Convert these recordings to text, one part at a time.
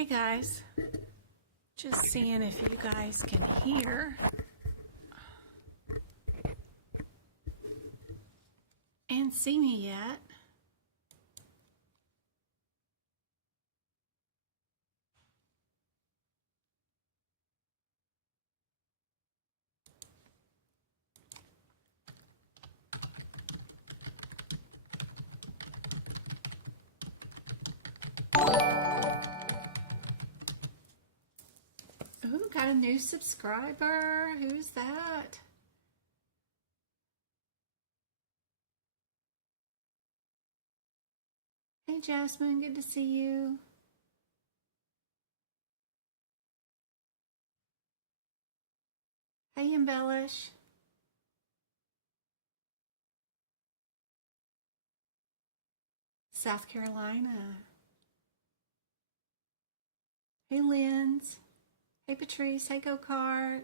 Hey guys, just seeing if you guys can hear and see me yet. Ooh, got a new subscriber. Who's that? Hey Jasmine, good to see you. Hey Embellish. South Carolina. Hey Linz. Hey Patrice. Hey Go Kart.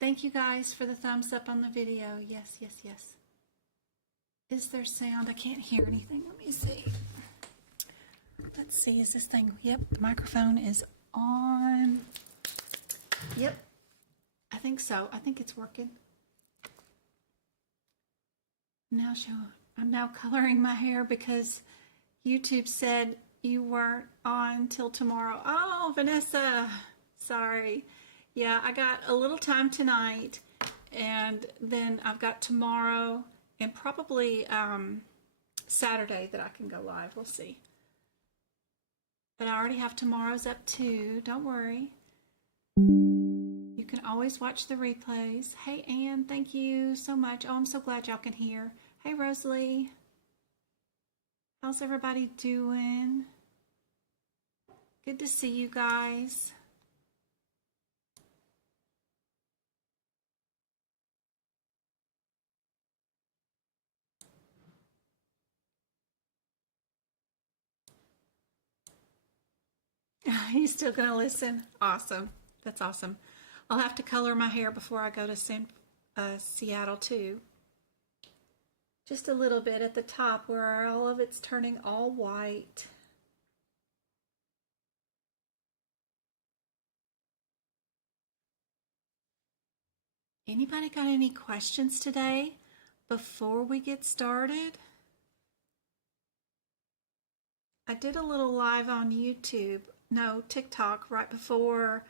Thank you guys for the thumbs up on the video. Yes, yes, yes. Is there sound? I can't hear anything. Let me see. Let's see. Is this thing? Yep, the microphone is on. Yep. I think so. I think it's working. Now I'm now coloring my hair because YouTube said you weren't on till tomorrow. Oh, Vanessa. Sorry. Yeah, I got a little time tonight, and then I've got tomorrow and probably Saturday that I can go live. We'll see. But I already have tomorrow's up too. Don't worry. You can always watch the replays. Hey, Ann, thank you so much. Oh, I'm so glad y'all can hear. Hey, Rosalie. How's everybody doing? Good to see you guys. He's still going to listen? Awesome. That's awesome. I'll have to color my hair before I go to Seattle too. Just a little bit at the top where all of it's turning all white. Anybody got any questions today before we get started? I did a little live on YouTube, no, TikTok, right before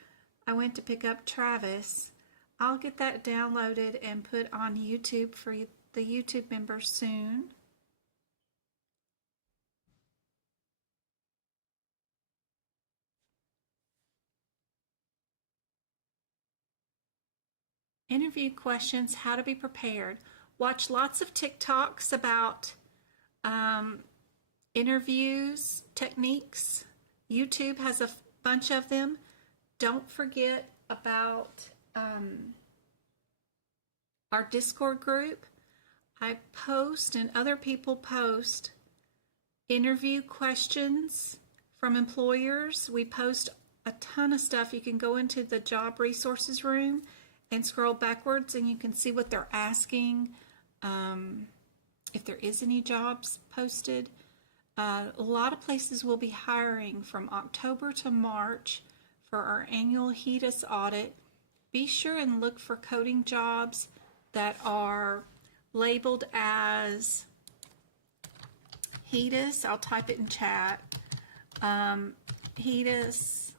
I went to pick up Travis. I'll get that downloaded and put on YouTube for the YouTube members soon. Interview questions, how to be prepared. Watch lots of TikToks about interviews, techniques. YouTube has a bunch of them. Don't forget about our Discord group. I post and other people post interview questions from employers. We post a ton of stuff. You can go into the job resources room and scroll backwards and you can see what they're asking, if there is any jobs posted. A lot of places will be hiring from October to March for our annual HEDIS audit. Be sure and look for coding jobs that are labeled as HEDIS. I'll type it in chat. HEDIS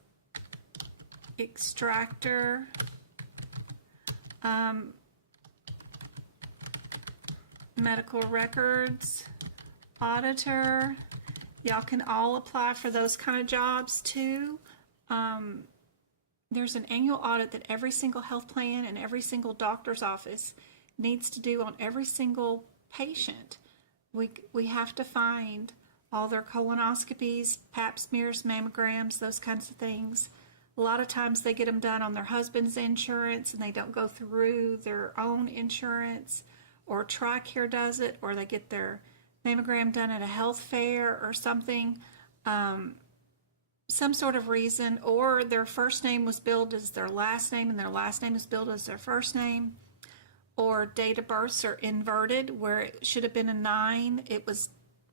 extractor. Medical records auditor. Y'all can all apply for those kind of jobs too. There's an annual audit that every single health plan and every single doctor's office needs to do on every single patient. We have to find all their colonoscopies, pap smears, mammograms, those kinds of things. A lot of times they get them done on their husband's insurance and they don't go through their own insurance, or TRICARE does it, or they get their mammogram done at a health fair or something, some sort of reason, or their first name was billed as their last name and their last name is billed as their first name, or date of births are inverted, where it should have been a 9, it was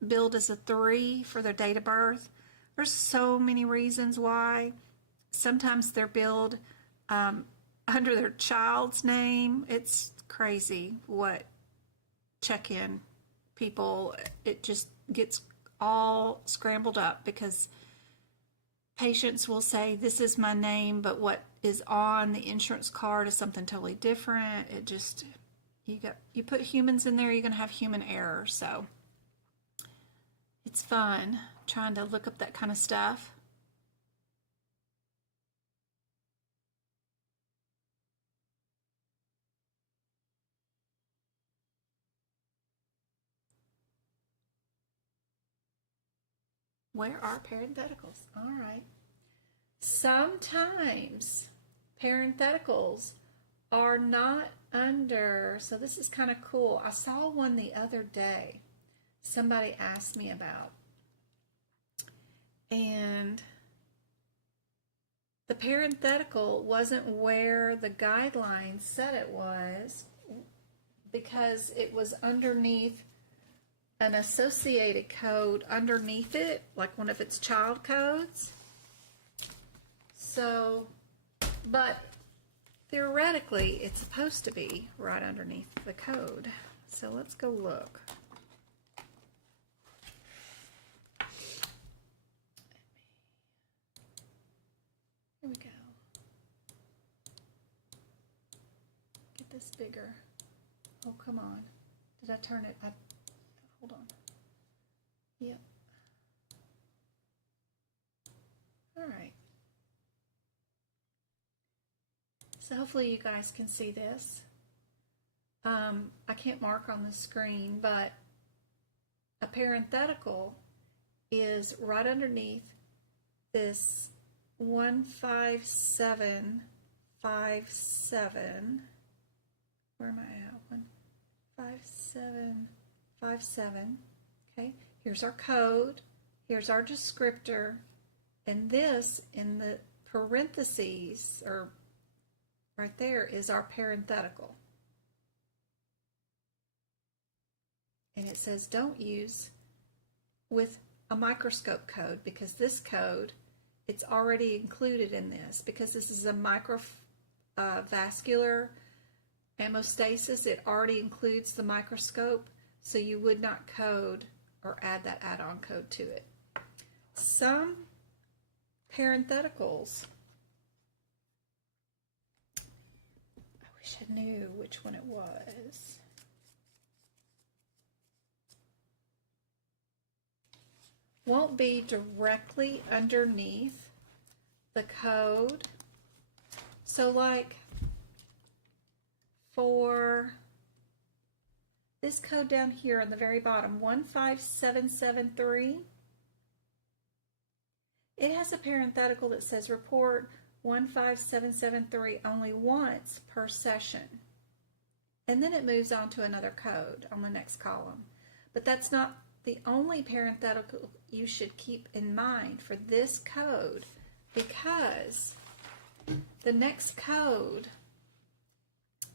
billed as a 3 for their date of birth. There's so many reasons why. Sometimes they're billed under their child's name. It's crazy what check-in people, it just gets all scrambled up because patients will say, this is my name, but what is on the insurance card is something totally different. It just, you put humans in there, you're going to have human error. So it's fun trying to look up that kind of stuff. Where are parentheticals? All right. Sometimes parentheticals are not under, so this is kind of cool. I saw one the other day somebody asked me about, and the parenthetical wasn't where the guidelines said it was because it was underneath an associated code underneath it, like one of its child codes. So, but theoretically, it's supposed to be right underneath the code. So let's go look. Here we go. Get this bigger. Oh, come on. Did I turn it? Hold on. Yep. All right. So hopefully you guys can see this. I can't mark on the screen, but a parenthetical is right underneath this 15757. Where am I at? 15757. Okay, here's our code, here's our descriptor, and this in the parentheses, or right there, is our parenthetical. And it says don't use with a microscope code, because this code, it's already included in this, because this is a microvascular hemostasis. It already includes the microscope, so you would not code or add that add-on code to it. Some parentheticals, I wish I knew which one it was. Won't be directly underneath the code. So like for this code down here on the very bottom, 15773, it has a parenthetical that says report 15773 only once per session. And then it moves on to another code on the next column. But that's not the only parenthetical you should keep in mind for this code, because the next code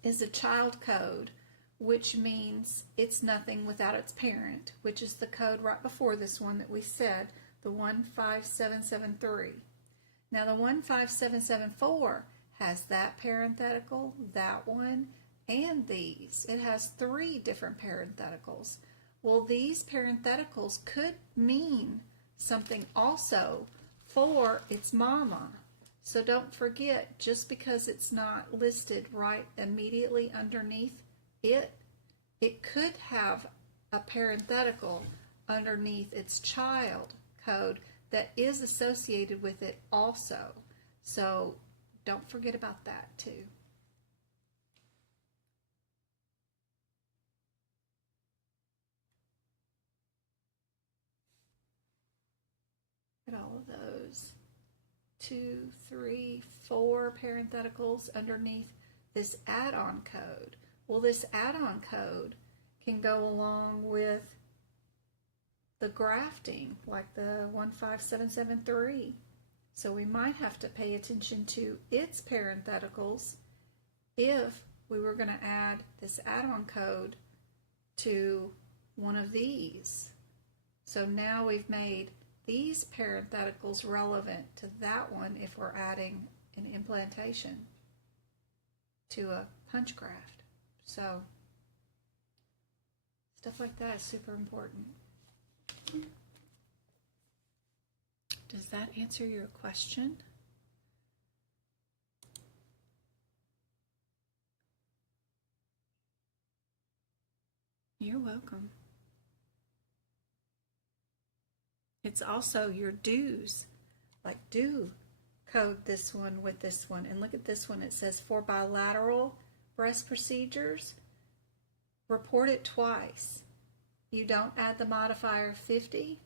is a child code, which means it's nothing without its parent, which is the code right before this one that we said, the 15773. Now the 15774 has that parenthetical, that one, and these. It has 3 different parentheticals. Well, these parentheticals could mean something also for its mama. So don't forget, just because it's not listed right immediately underneath it, it could have a parenthetical underneath its child code that is associated with it also. So don't forget about that too. At all of those 2, 3, 4 parentheticals underneath this add-on code. Well, this add-on code can go along with the grafting, like the 15773. So we might have to pay attention to its parentheticals if we were going to add this add-on code to one of these. So now we've made these parentheticals relevant to that one if we're adding an implantation to a punch graft. So stuff like that is super important. Does that answer your question? You're welcome. It's also your do's. Like, do code this one with this one. And look at this one. It says for bilateral breast procedures, report it twice. You don't add the modifier 50.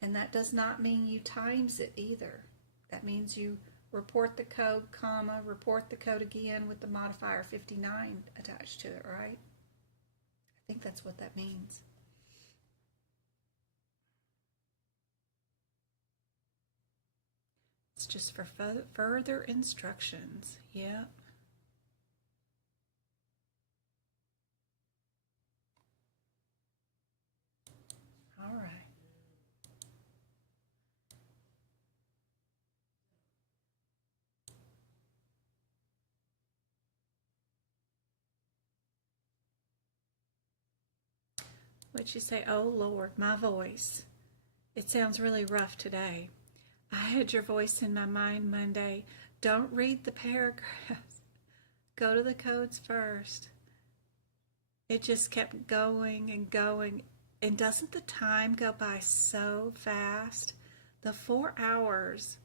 And that does not mean you times it either. That means you report the code, comma, report the code again with the modifier 59 attached to it, right? I think that's what that means. It's just for further instructions. Yep. All right. What'd you say? Oh, Lord, my voice. It sounds really rough today. I had your voice in my mind Monday. Don't read the paragraphs. Go to the codes first. It just kept going and going. And doesn't the time go by so fast? The 4 hours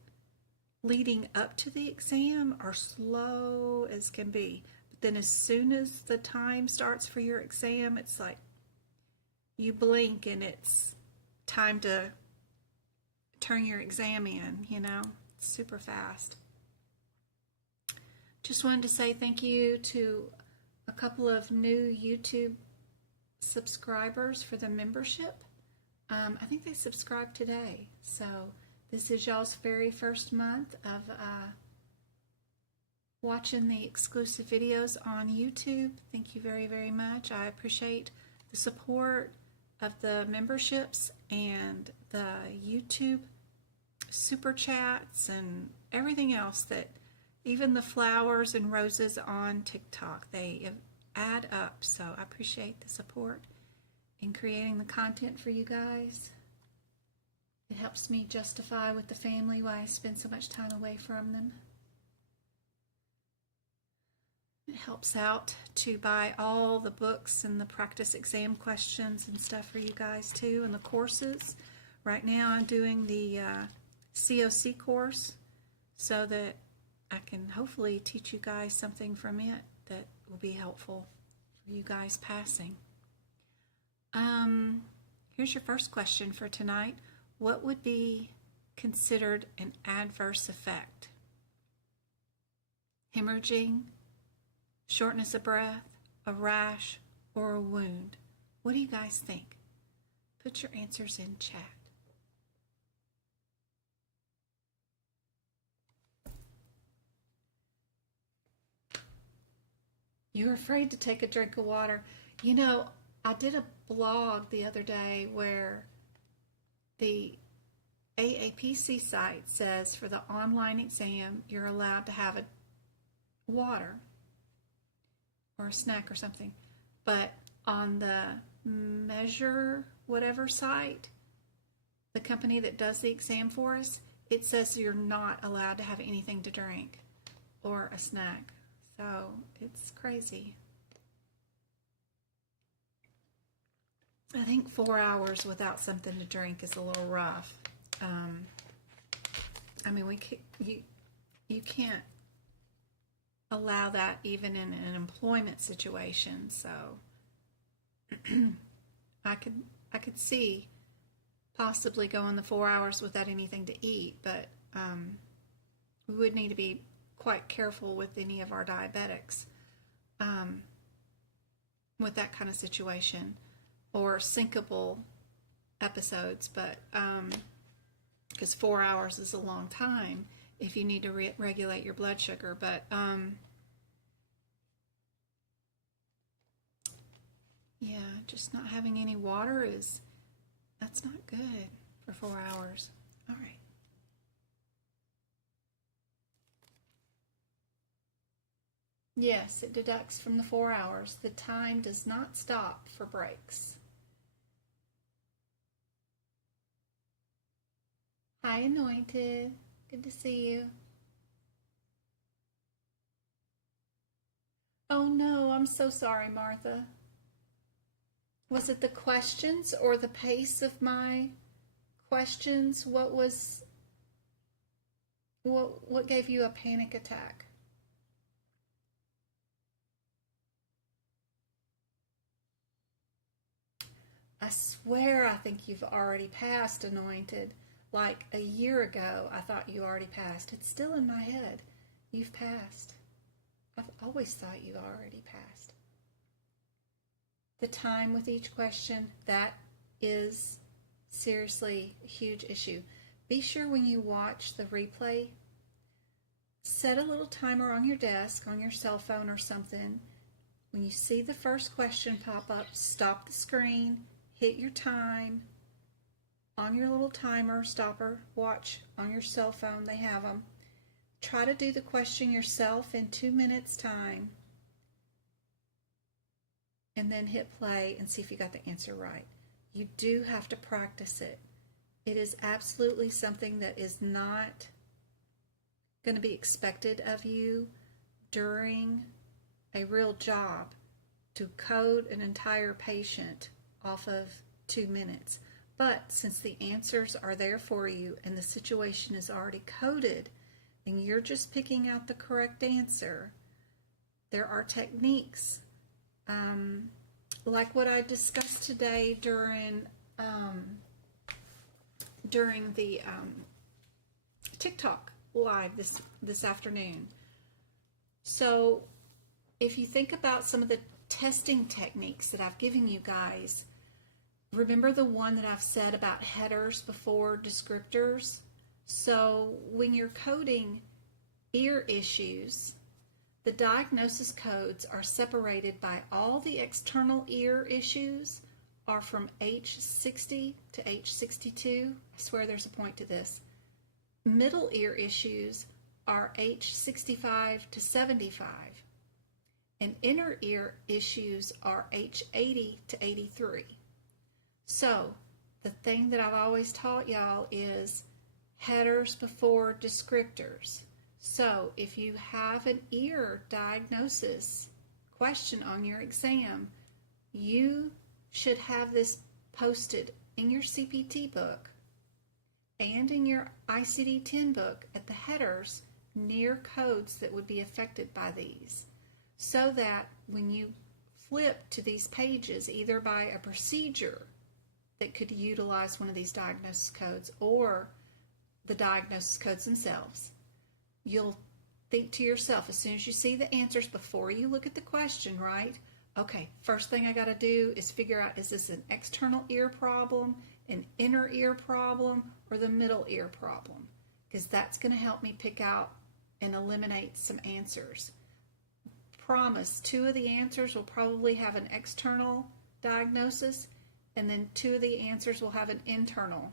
leading up to the exam are slow as can be. But then as soon as the time starts for your exam, it's like you blink and it's time to turn your exam in, you know, it's super fast. Just wanted to say thank you to a couple of new YouTube subscribers for the membership. I think they subscribed today. So this is y'all's very first month of watching the exclusive videos on YouTube. Thank you very, very much. I appreciate the support of the memberships and the YouTube super chats and everything else, that even the flowers and roses on TikTok, they add up. So I appreciate the support in creating the content for you guys. It helps me justify with the family why I spend so much time away from them. It helps out to buy all the books and the practice exam questions and stuff for you guys too, and the courses. Right now I'm doing the COC course so that I can hopefully teach you guys something from it that will be helpful for you guys passing. Here's your first question for tonight. What would be considered an adverse effect? Hemorrhaging, shortness of breath, a rash, or a wound? What do you guys think? Put your answers in chat. You're afraid to take a drink of water. You know, I did a blog the other day where the AAPC site says for the online exam, you're allowed to have a water or a snack or something. But on the Measure whatever site, the company that does the exam for us, it says you're not allowed to have anything to drink or a snack. So it's crazy. I think 4 hours without something to drink is a little rough. I mean, you can't allow that even in an employment situation. So I could see possibly going the 4 hours without anything to eat, but we would need to be quite careful with any of our diabetics with that kind of situation, or syncable episodes, but because 4 hours is a long time if you need to regulate your blood sugar. But yeah, just not having any water that's not good for 4 hours. All right. Yes, it deducts from the 4 hours. The time does not stop for breaks. Hi, Anointed. Good to see you. Oh no, I'm so sorry, Martha. Was it the questions or the pace of my questions? What gave you a panic attack? I swear I think you've already passed, Anointed. Like a year ago, I thought you already passed. It's still in my head. You've passed. I've always thought you already passed. The time with each question, that is seriously a huge issue. Be sure when you watch the replay, set a little timer on your desk, on your cell phone or something. When you see the first question pop up, stop the screen, hit your time on your little timer stopper. Watch on your cell phone, they have them. Try to do the question yourself in 2 minutes time, and then hit play and see if you got the answer right. You do have to practice it. It is absolutely something that is not going to be expected of you during a real job to code an entire patient off of 2 minutes. But since the answers are there for you and the situation is already coded and you're just picking out the correct answer, there are techniques like what I discussed today during the TikTok live this afternoon. So if you think about some of the testing techniques that I've given you guys, remember the one that I've said about headers before descriptors? So when you're coding ear issues, the diagnosis codes are separated by all the external ear issues are from H60 to H62. I swear there's a point to this. Middle ear issues are H65 to 75. And inner ear issues are H80 to 83. So the thing that I've always taught y'all is headers before descriptors. So if you have an ear diagnosis question on your exam, you should have this posted in your CPT book and in your ICD-10 book at the headers near codes that would be affected by these, so that when you flip to these pages, either by a procedure that could utilize one of these diagnosis codes or the diagnosis codes themselves, you'll think to yourself, as soon as you see the answers, before you look at the question, right? Okay, first thing I got to do is figure out, is this an external ear problem, an inner ear problem, or the middle ear problem? Because that's going to help me pick out and eliminate some answers. Promise, 2 of the answers will probably have an external diagnosis, and then 2 of the answers will have an internal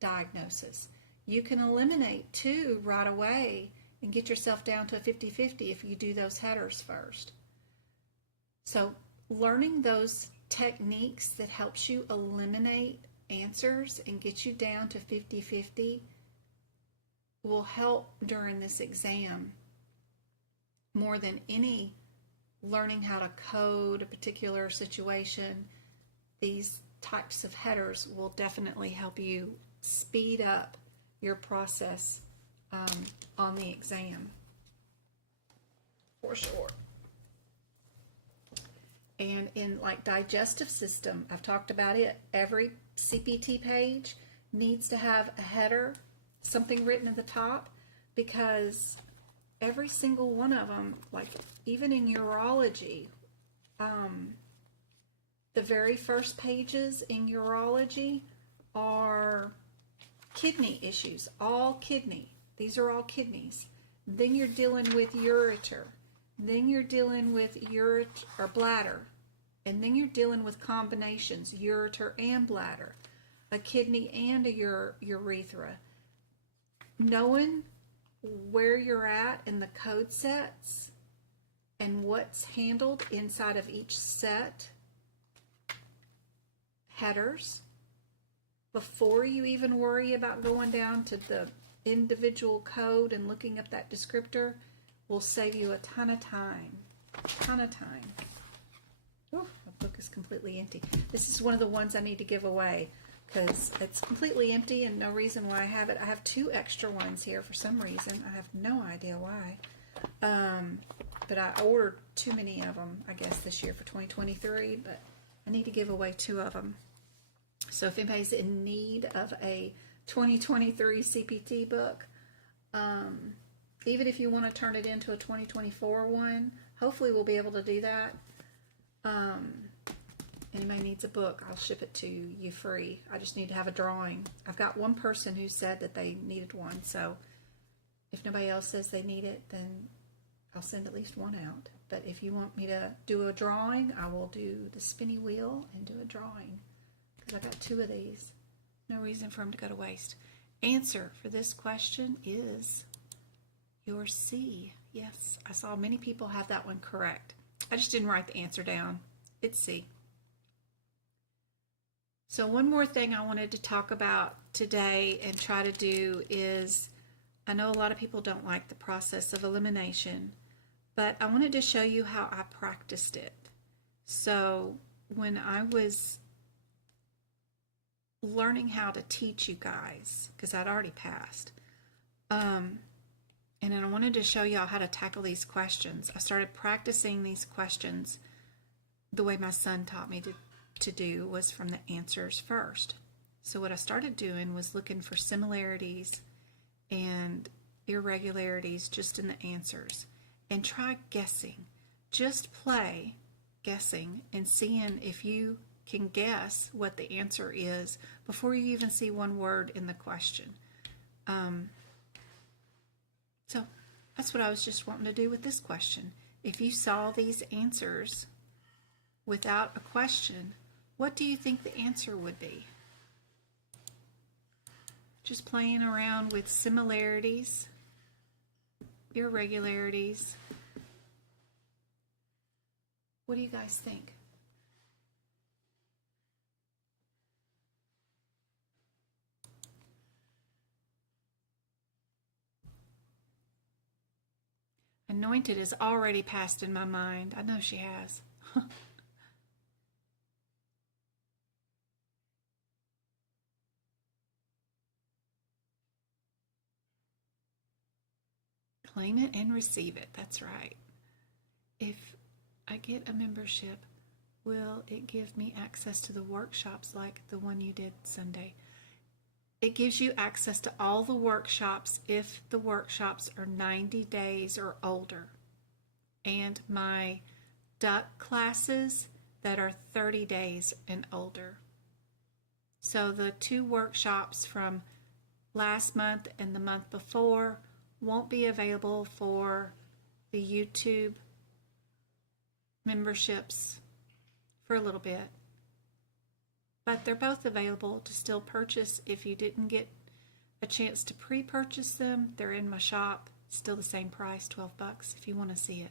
diagnosis. You can eliminate 2 right away and get yourself down to a 50-50 if you do those headers first. So learning those techniques that helps you eliminate answers and get you down to 50-50 will help during this exam more than any learning how to code a particular situation. These types of headers will definitely help you speed up your process on the exam, for sure. And in like digestive system, I've talked about it. Every CPT page needs to have a header, something written at the top, because every single one of them, like even in urology, the very first pages in urology are kidney issues, all kidney. These are all kidneys. Then you're dealing with ureter. Then you're dealing with ureter or bladder. And then you're dealing with combinations, ureter and bladder, a kidney and a urethra. Knowing where you're at in the code sets and what's handled inside of each set, headers, before you even worry about going down to the individual code and looking up that descriptor, will save you a ton of time. Oh, my book is completely empty. This is one of the ones I need to give away because it's completely empty and no reason why I have it. I have 2 extra ones here for some reason. I have no idea why. But I ordered too many of them, I guess, this year for 2023, but I need to give away 2 of them. So if anybody's in need of a 2023 CPT book, even if you want to turn it into a 2024 one, hopefully we'll be able to do that. Anybody needs a book, I'll ship it to you free. I just need to have a drawing. I've got one person who said that they needed one, so if nobody else says they need it, then I'll send at least one out. But if you want me to do a drawing, I will do the spinny wheel and do a drawing, because I got 2 of these. No reason for them to go to waste. Answer for this question is your C. Yes, I saw many people have that one correct. I just didn't write the answer down. It's C. So one more thing I wanted to talk about today and try to do is, I know a lot of people don't like the process of elimination, but I wanted to show you how I practiced it. So when I was learning how to teach you guys, because I'd already passed, and then I wanted to show y'all how to tackle these questions. I started practicing these questions the way my son taught me to do, was from the answers first. So what I started doing was looking for similarities and irregularities just in the answers, and try guessing. Just play guessing and seeing if you can guess what the answer is before you even see one word in the question. So that's what I was just wanting to do with this question. If you saw these answers without a question, what do you think the answer would be? Just playing around with similarities, irregularities. What do you guys think? Anointed is already passed in my mind. I know she has. Claim it and receive it. That's right. If I get a membership, will it give me access to the workshops like the one you did Sunday? It gives you access to all the workshops if the workshops are 90 days or older. And my duck classes that are 30 days and older. So the 2 workshops from last month and the month before won't be available for the YouTube memberships for a little bit. But they're both available to still purchase. If you didn't get a chance to pre-purchase them, they're in my shop. Still the same price, $12 if you want to see it.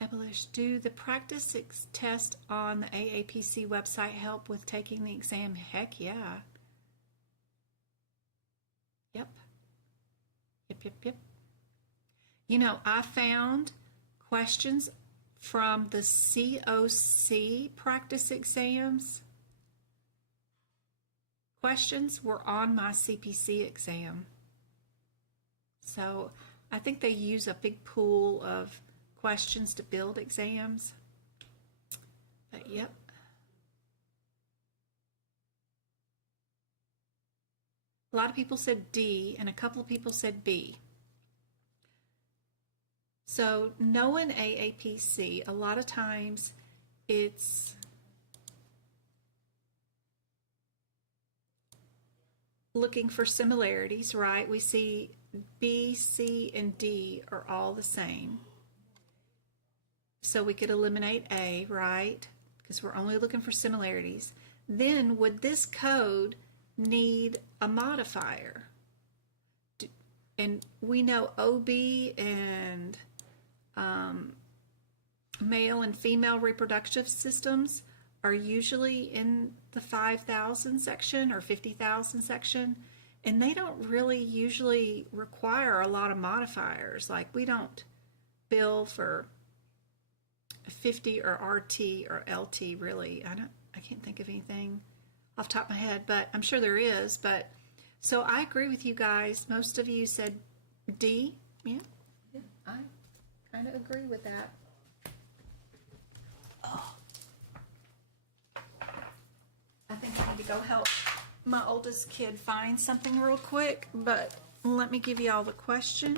Abolish, do the practice test on the AAPC website help with taking the exam? Heck yeah. Yep. Yep. You know, I found questions from the COC practice exams. Questions were on my CPC exam. So I think they use a big pool of questions to build exams. But yep. A lot of people said D and a couple of people said B. So knowing AAPC, a lot of times it's looking for similarities, right? We see B, C, and D are all the same. So we could eliminate A, right? Because we're only looking for similarities. Then would this code need a modifier? And we know OB and male and female reproductive systems are usually in the 5,000 section or 50,000 section, and they don't really usually require a lot of modifiers. Like we don't bill for 50 or RT or LT really. I can't think of anything off the top of my head, but I'm sure there is. But so I agree with you guys. Most of you said D. Yeah, I kind of agree with that. Oh. I think I need to go help my oldest kid find something real quick, but let me give you all the question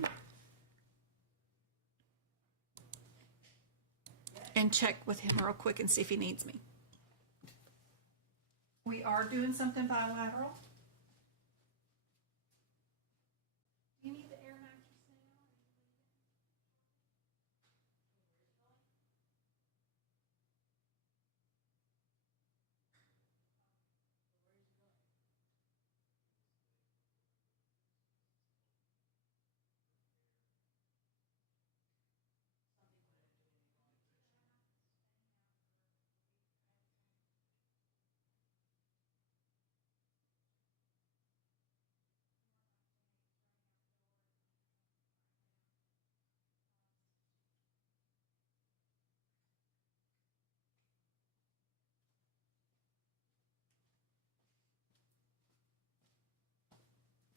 and check with him real quick and see if he needs me. We are doing something bilateral. Do you need the air mattress now?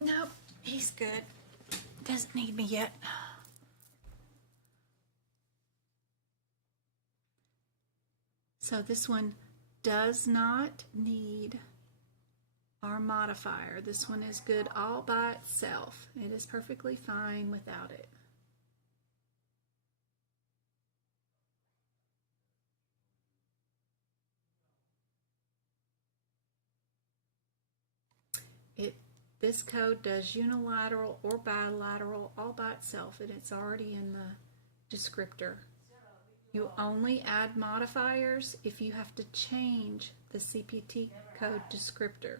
Nope, he's good. Doesn't need me yet. So this one does not need our modifier. This one is good all by itself. It is perfectly fine without it. This code does unilateral or bilateral all by itself, and it's already in the descriptor. You only add modifiers if you have to change the CPT code descriptor.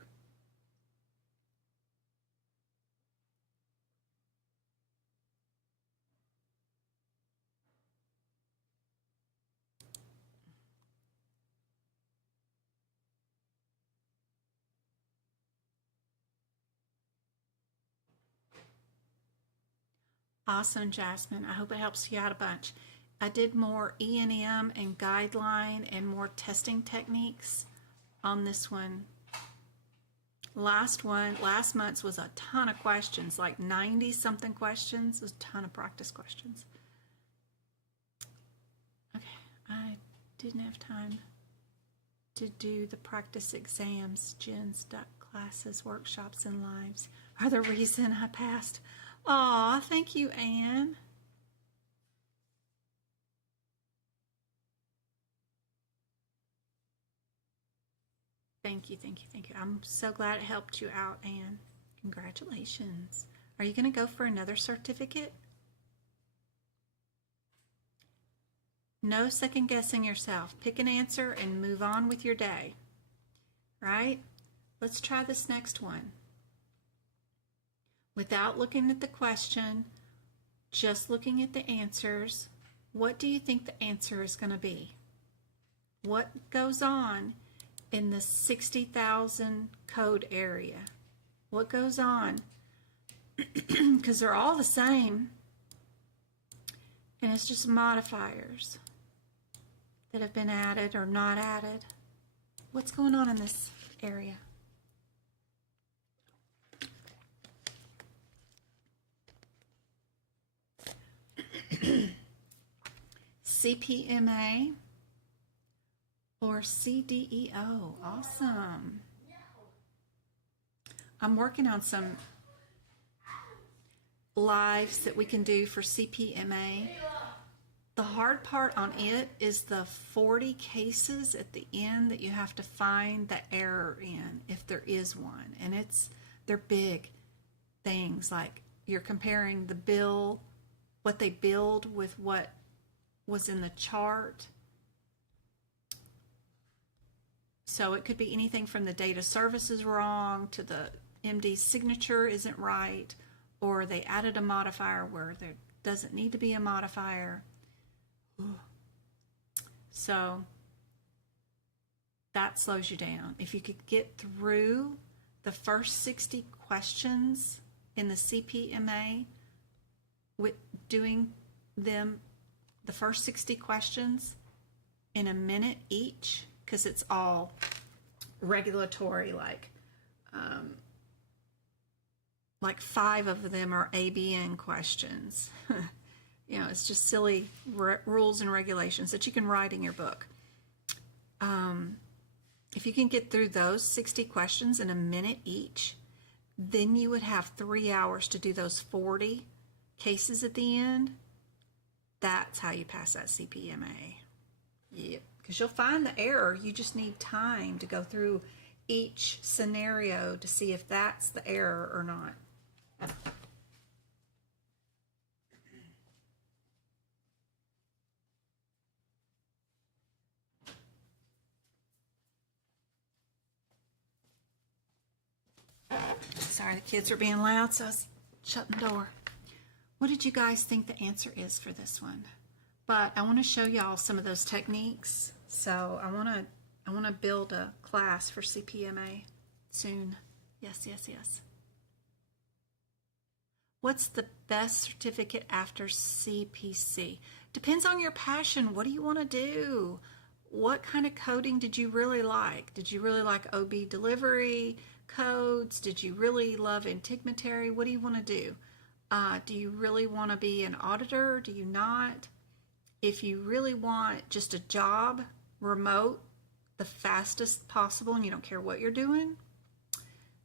Awesome, Jasmine. I hope it helps you out a bunch. I did more E&M and guideline and more testing techniques on this one. Last month's was a ton of questions, like 90 something questions. It was a ton of practice questions. Okay, I didn't have time to do the practice exams. Jen's duck classes, workshops, and lives are the reason I passed. Aw, thank you, Anne. Thank you, thank you, thank you. I'm so glad it helped you out, Anne. Congratulations. Are you going to go for another certificate? No second guessing yourself. Pick an answer and move on with your day. Right? Let's try this next one. Without looking at the question, just looking at the answers, what do you think the answer is going to be? What goes on in the 60,000 code area? What goes on? Because they're all the same, and it's just modifiers that have been added or not added. What's going on in this area? CPMA or CDEO. Awesome. I'm working on some lives that we can do for CPMA The hard part on it is the 40 cases at the end that you have to find the error in, if there is one. And they're big things, like you're comparing the bill, what they billed with what was in the chart. So it could be anything from the data service is wrong to the MD's signature isn't right, or they added a modifier where there doesn't need to be a modifier. So that slows you down. If you could get through the first 60 questions in the CPMA with doing them, the first 60 questions in a minute each, because it's all regulatory, like 5 of them are ABN questions. You know, it's just silly rules and regulations that you can write in your book. If you can get through those 60 questions in a minute each, then you would have 3 hours to do those 40 cases at the end. That's how you pass that CPMA. Yep, because you'll find the error. You just need time to go through each scenario to see if that's the error or not. Sorry, the kids are being loud, so I was shutting the door. What did you guys think the answer is for this one? But I want to show y'all some of those techniques. So I want to build a class for CPMA soon. Yes, yes, yes. What's the best certificate after CPC? Depends on your passion. What do you want to do? What kind of coding did you really like? Did you really like OB delivery codes? Did you really love integumentary? What do you want to do? Do you really want to be an auditor? Do you not? If you really want just a job, remote, the fastest possible, and you don't care what you're doing,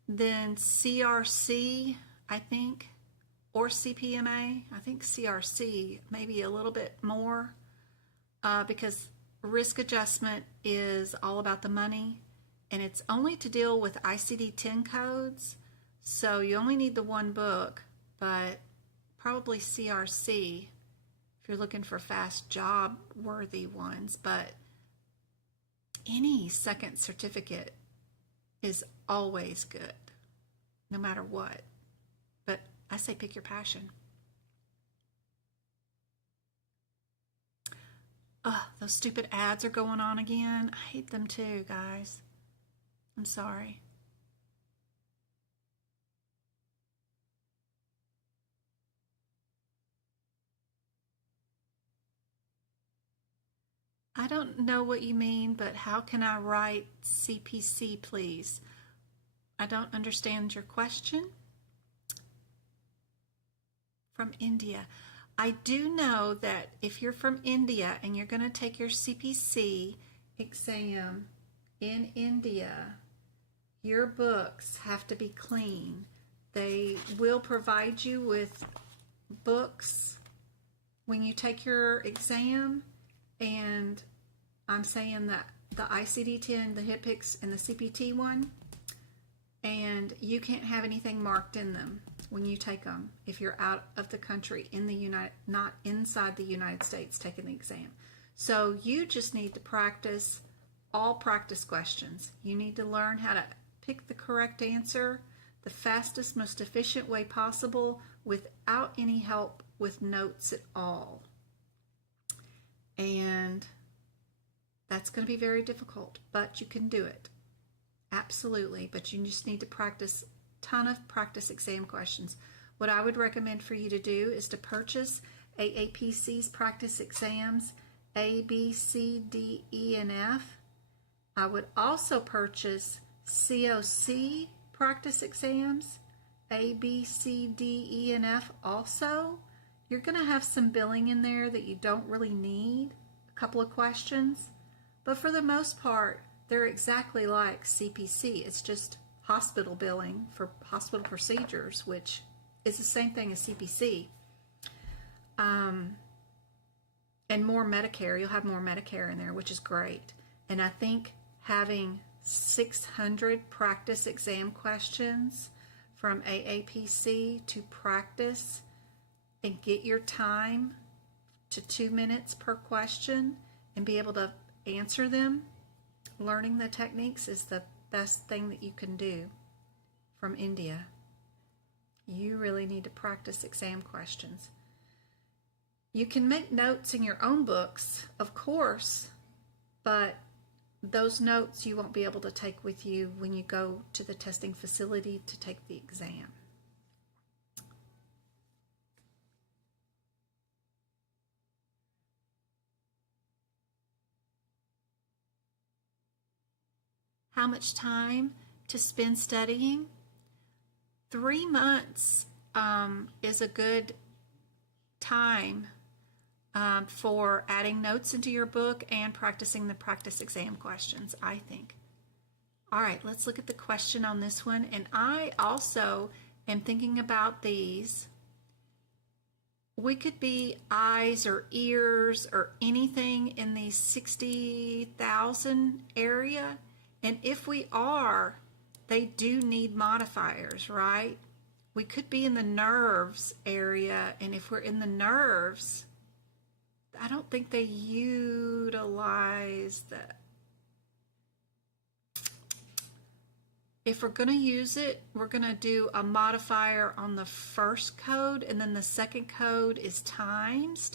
then CRC, I think, or CPMA. I think CRC maybe a little bit more, because risk adjustment is all about the money, and it's only to deal with ICD-10 codes, so you only need the one book, but probably CRC if you're looking for fast job-worthy ones. But any second certificate is always good, no matter what. But I say pick your passion. Those stupid ads are going on again. I hate them too, guys. I'm sorry. I don't know what you mean, but how can I write CPC, please? I don't understand your question. From India. I do know that if you're from India and you're going to take your CPC exam in India, your books have to be clean. They will provide you with books when you take your exam, and I'm saying that the ICD-10, the HIPICS, and the CPT one, and you can't have anything marked in them when you take them if you're out of the country, not inside the United States taking the exam. So you just need to practice all practice questions. You need to learn how to pick the correct answer the fastest, most efficient way possible without any help with notes at all. And that's going to be very difficult, but you can do it. Absolutely. But you just need to practice, ton of practice exam questions. What I would recommend for you to do is to purchase AAPC's practice exams, A, B, C, D, E, and F. I would also purchase COC practice exams, A, B, C, D, E, and F also. You're going to have some billing in there that you don't really need, a couple of questions, but for the most part, they're exactly like CPC. It's just hospital billing for hospital procedures, which is the same thing as CPC. And and more Medicare. You'll have more Medicare in there, which is great. And I think having 600 practice exam questions from AAPC to practice and get your time to 2 minutes per question and be able to answer them, learning the techniques is the best thing that you can do from India. You really need to practice exam questions. You can make notes in your own books, of course, but those notes you won't be able to take with you when you go to the testing facility to take the exam. How much time to spend studying? 3 months is a good time for adding notes into your book and practicing the practice exam questions, I think. All right, let's look at the question on this one. And I also am thinking about these. We could be eyes or ears or anything in the 60,000 area. And if we are, they do need modifiers, right? We could be in the nerves area, and if we're in the nerves, I don't think they utilize that. If we're going to use it, we're going to do a modifier on the first code, and then the second code is times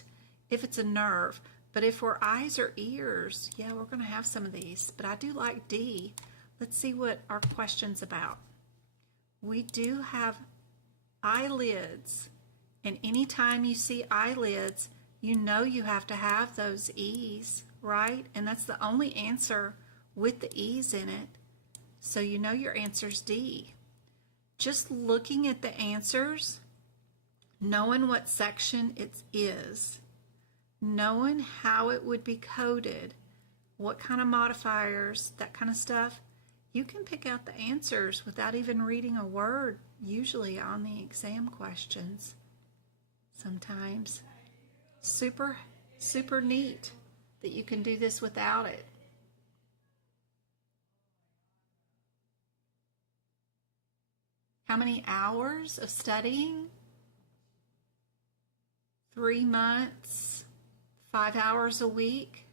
if it's a nerve. But if we're eyes or ears, yeah, we're going to have some of these. But I do like D. Let's see what our question's about. We do have eyelids. And anytime you see eyelids, you know you have to have those E's, right? And that's the only answer with the E's in it. So you know your answer's D. Just looking at the answers, knowing what section it is, knowing how it would be coded, what kind of modifiers, that kind of stuff, you can pick out the answers without even reading a word, usually on the exam questions. Sometimes. Super, super neat that you can do this without it. How many hours of studying? 3 months, 5 hours a week.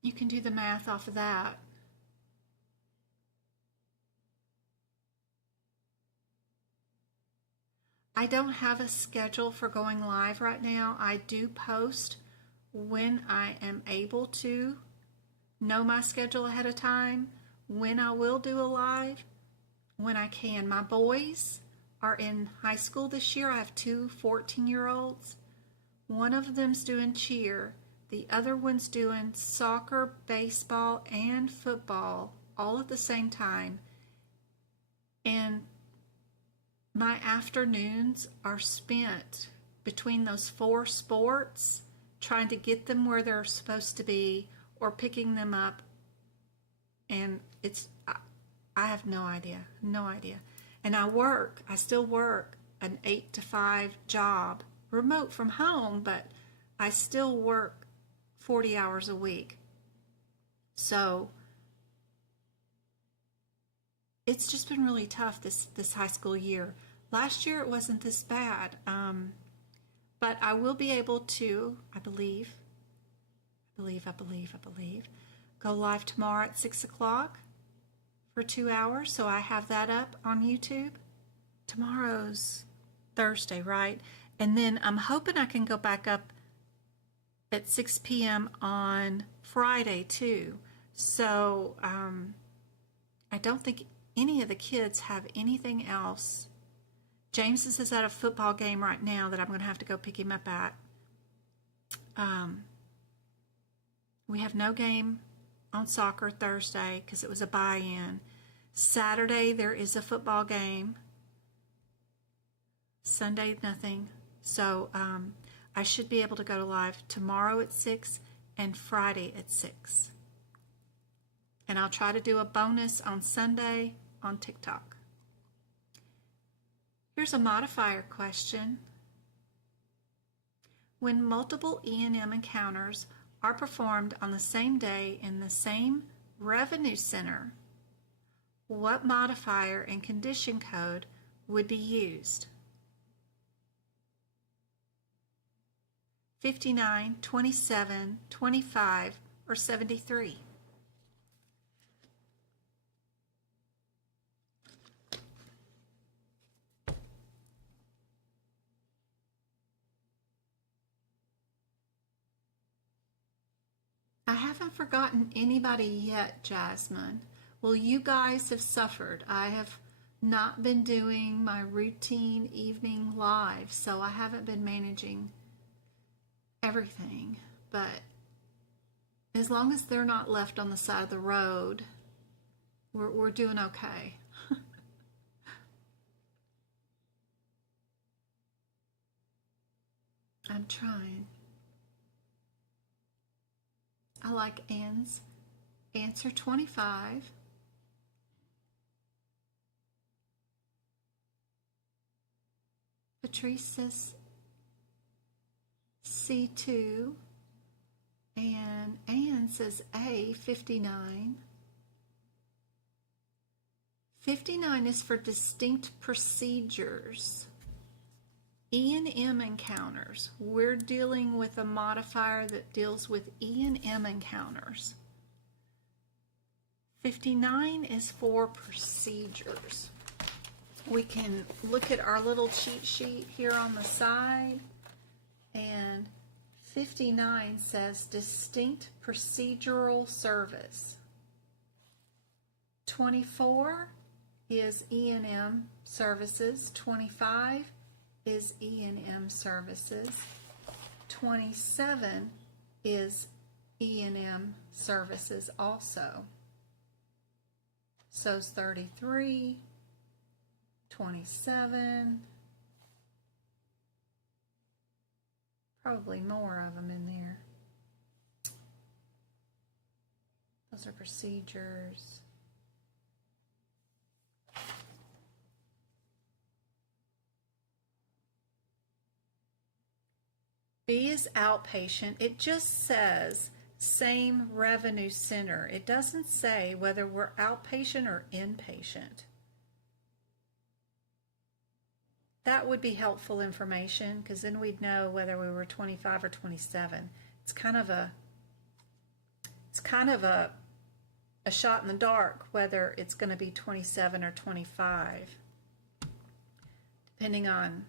You can do the math off of that. I don't have a schedule for going live right now. I do post when I am able to know my schedule ahead of time, when I will do a live, when I can. My boys are in high school this year. I have 2 14-year-olds. One of them's doing cheer. The other one's doing soccer, baseball, and football all at the same time. And my afternoons are spent between those 4 sports, trying to get them where they're supposed to be or picking them up. And I have no idea. And I still work an 8 to 5 job, remote from home, but I still work 40 hours a week. So it's just been really tough this high school year. Last year it wasn't this bad, but I will be able to, I believe, go live tomorrow at 6 o'clock for 2 hours. So I have that up on YouTube. Tomorrow's Thursday, right? And then I'm hoping I can go back up at 6 p.m. on Friday too. So I don't think any of the kids have anything else. James is at a football game right now that I'm going to have to go pick him up at. We have no game on soccer Thursday because it was a buy-in. Saturday there is a football game. Sunday nothing. So I should be able to go to live tomorrow at 6 and Friday at 6. And I'll try to do a bonus on Sunday on TikTok. Here's a modifier question. When multiple E&M encounters are performed on the same day in the same revenue center, what modifier and condition code would be used? 59, 27, 25, or 73? I haven't forgotten anybody yet, Jasmine. Well, you guys have suffered. I have not been doing my routine evening live, so I haven't been managing everything. But as long as they're not left on the side of the road, we're doing okay. I'm trying. I like Anne's answer 25. Patrice says C2. And Anne says A, 59. 59 is for distinct procedures. E&M encounters. We're dealing with a modifier that deals with E&M encounters. 59 is for procedures. We can look at our little cheat sheet here on the side, and 59 says distinct procedural service. 24 is E&M services. 25 is E&M services. 27 is E&M services also. So's 33, 27, probably more of them in there. Those are procedures. B is outpatient. It just says same revenue center. It doesn't say whether we're outpatient or inpatient. That would be helpful information, because then we'd know whether we were 25 or 27. It's kind of a shot in the dark whether it's going to be 27 or 25, depending on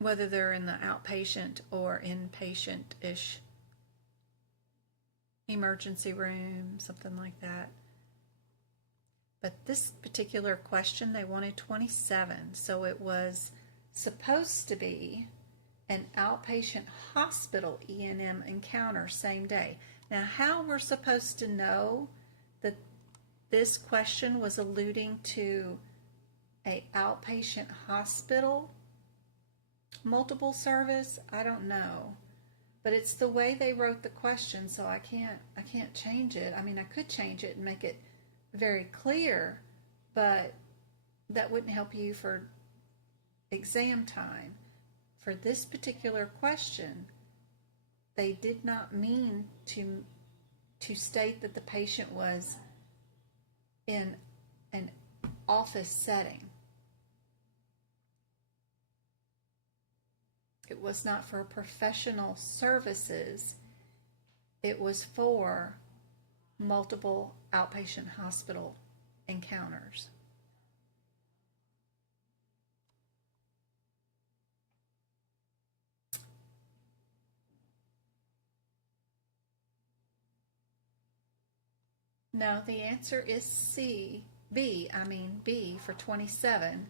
whether they're in the outpatient or inpatient-ish emergency room, something like that. But this particular question, they wanted 27, so it was supposed to be an outpatient hospital E&M encounter same day. Now, how we're supposed to know that this question was alluding to a outpatient hospital multiple service, I don't know. But it's the way they wrote the question, so I can't change it. I mean, I could change it and make it very clear, but that wouldn't help you for exam time. For this particular question, they did not mean to state that the patient was in an office setting. It was not for professional services. It was for multiple outpatient hospital encounters. No, the answer is B for 27.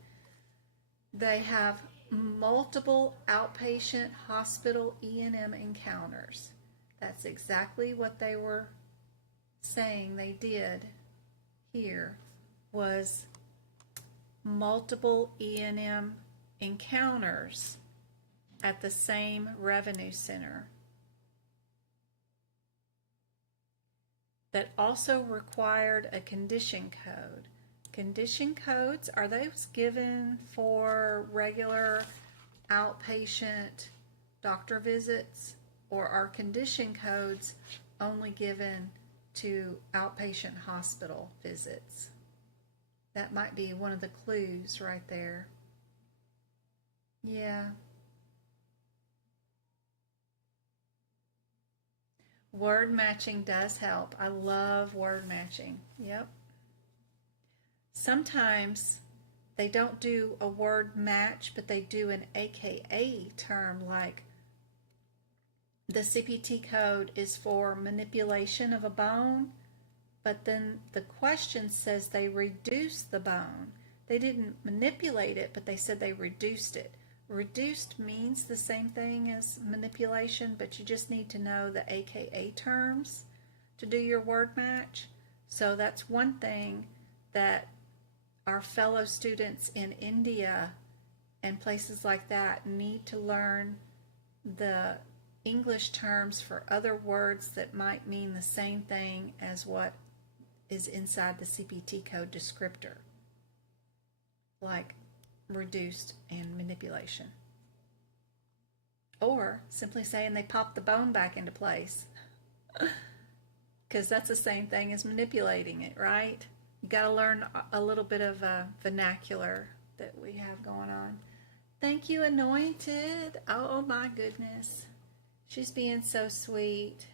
They have multiple outpatient hospital E&M encounters. That's exactly what they were saying they did here, was multiple E&M encounters at the same revenue center that also required a condition code. Condition codes, are those given for regular outpatient doctor visits, or are condition codes only given to outpatient hospital visits? That might be one of the clues right there. Yeah. Word matching does help. I love word matching. Yep. Sometimes they don't do a word match, but they do an AKA term, like the CPT code is for manipulation of a bone, but then the question says they reduced the bone. They didn't manipulate it, but they said they reduced it. Reduced means the same thing as manipulation, but you just need to know the AKA terms to do your word match. So that's one thing that our fellow students in India and places like that need to learn, the English terms for other words that might mean the same thing as what is inside the CPT code descriptor, like reduced and manipulation. Or simply saying they popped the bone back into place, because that's the same thing as manipulating it, right? You got to learn a little bit of vernacular that we have going on. Thank you, Anointed. Oh my goodness. She's being so sweet.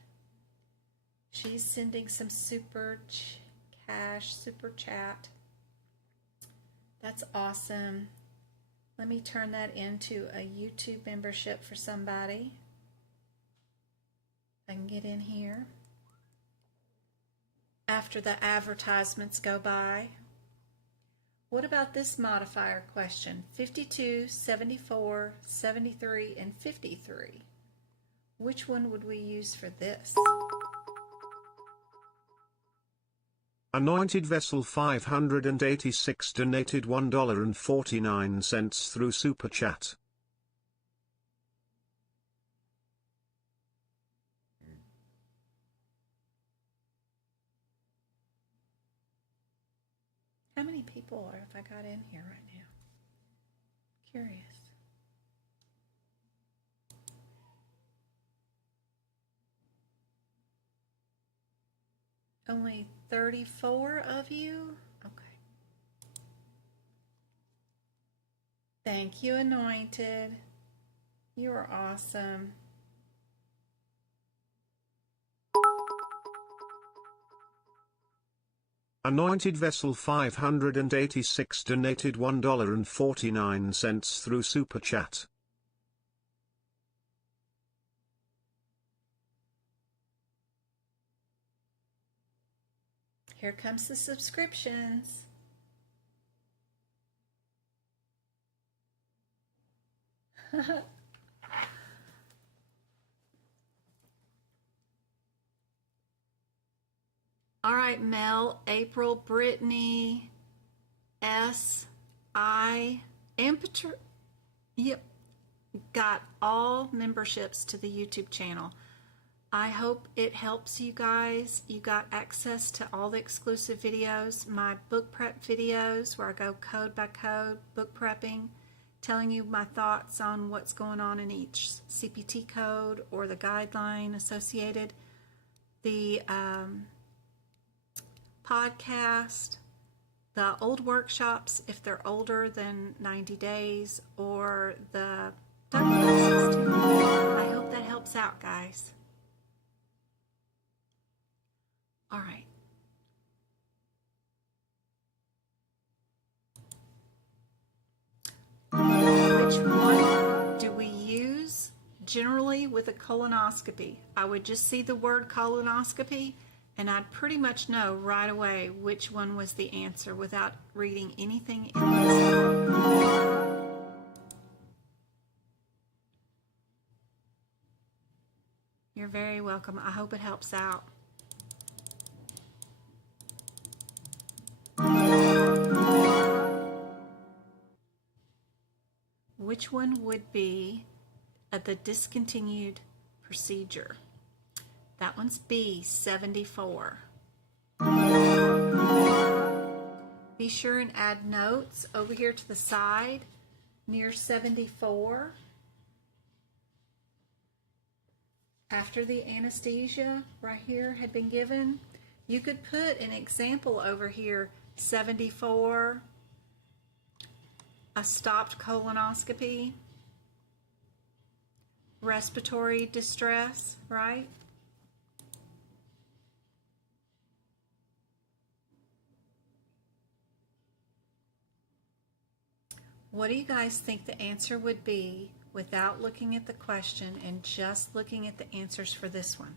She's sending some super chat. That's awesome. Let me turn that into a YouTube membership for somebody. I can get in here after the advertisements go by. What about this modifier question? 52, 74, 73, and 53. Which one would we use for this? Anointed Vessel 586 donated $1.49 through Super Chat. How many people have I got in here right now? Curious. Only 34 of you? Okay. Thank you, Anointed. You are awesome. Anointed Vessel 586 donated $1.49 through Super Chat. Here comes the subscriptions. All right, Mel, April, Brittany, S, I, and yep, got all memberships to the YouTube channel. I hope it helps you guys. You got access to all the exclusive videos, my book prep videos where I go code by code, book prepping, telling you my thoughts on what's going on in each CPT code or the guideline associated, the podcast, the old workshops if they're older than 90 days, or the classes too. I hope that helps out, guys. All right. Which one do we use generally with a colonoscopy? I would just see the word colonoscopy and I'd pretty much know right away which one was the answer without reading anything in this. You're very welcome. I hope it helps out. Which one would be the discontinued procedure? That one's B, 74. Be sure and add notes over here to the side near 74. After the anesthesia right here had been given, you could put an example over here, 74, a stopped colonoscopy, respiratory distress, right? What do you guys think the answer would be without looking at the question and just looking at the answers for this one?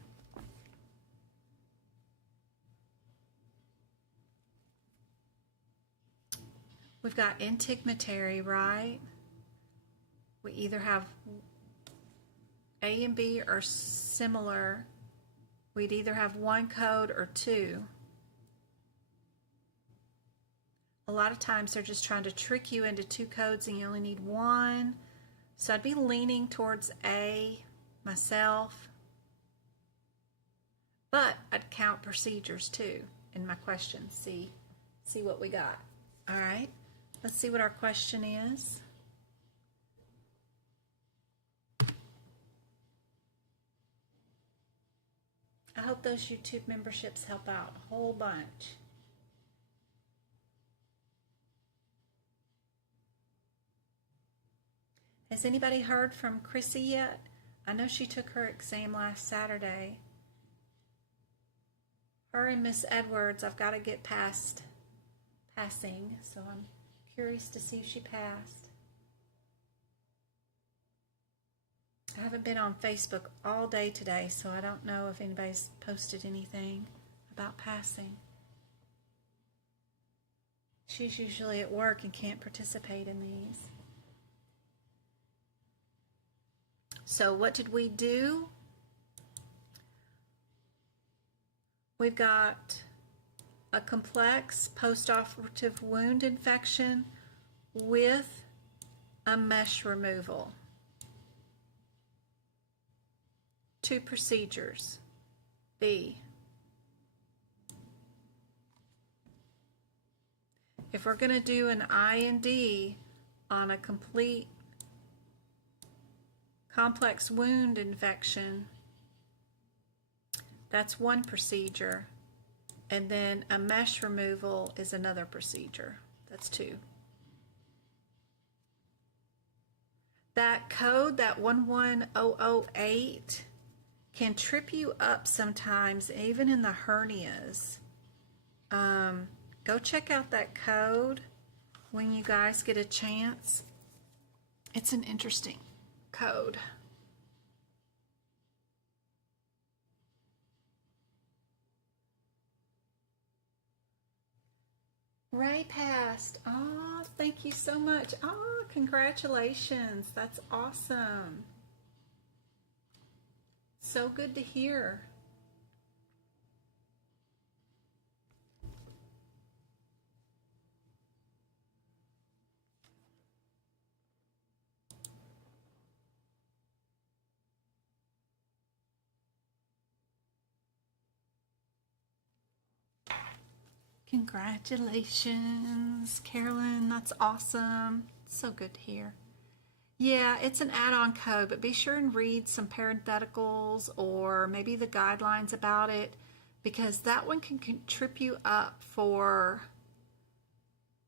We've got integumentary, right? We either have A and B are similar. We'd either have one code or two. A lot of times they're just trying to trick you into two codes and you only need one. So I'd be leaning towards A myself. But I'd count procedures too in my question. See what we got. All right, let's see what our question is. I hope those YouTube memberships help out a whole bunch. Has anybody heard from Chrissy yet? I know she took her exam last Saturday. Her and Miss Edwards, I've got to get passing, so I'm curious to see if she passed. I haven't been on Facebook all day today, so I don't know if anybody's posted anything about passing. She's usually at work and can't participate in these. So what did we do? We've got a complex post-operative wound infection with a mesh removal. 2 procedures. B. If we're going to do an I&D on a complete complex wound infection, that's one procedure, and then a mesh removal is another procedure. That's 2. That code, that 11008, can trip you up sometimes, even in the hernias. Go check out that code when you guys get a chance. It's an interesting code. Ray passed. Oh, thank you so much. Oh, congratulations. That's awesome. So good to hear. Congratulations, Carolyn. That's awesome. So good to hear. Yeah, it's an add-on code, but be sure and read some parentheticals or maybe the guidelines about it, because that one can trip you up for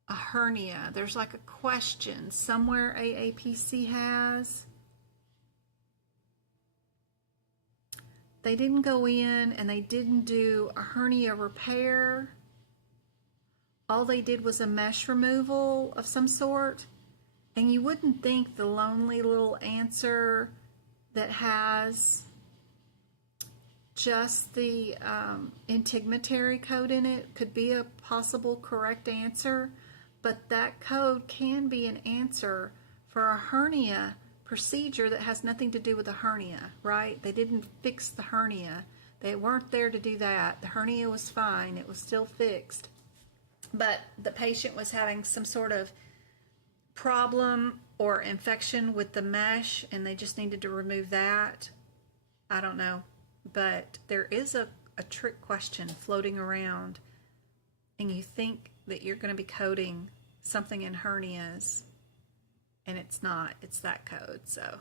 a hernia. There's like a question somewhere AAPC has. They didn't go in and they didn't do a hernia repair. All they did was a mesh removal of some sort. And you wouldn't think the lonely little answer that has just the integumentary code in it could be a possible correct answer, but that code can be an answer for a hernia procedure that has nothing to do with the hernia, right? They didn't fix the hernia. They weren't there to do that. The hernia was fine. It was still fixed. But the patient was having some sort of problem or infection with the mesh and they just needed to remove that. I don't know. But there is a trick question floating around, and you think that you're going to be coding something in hernias, and it's not. It's that code. So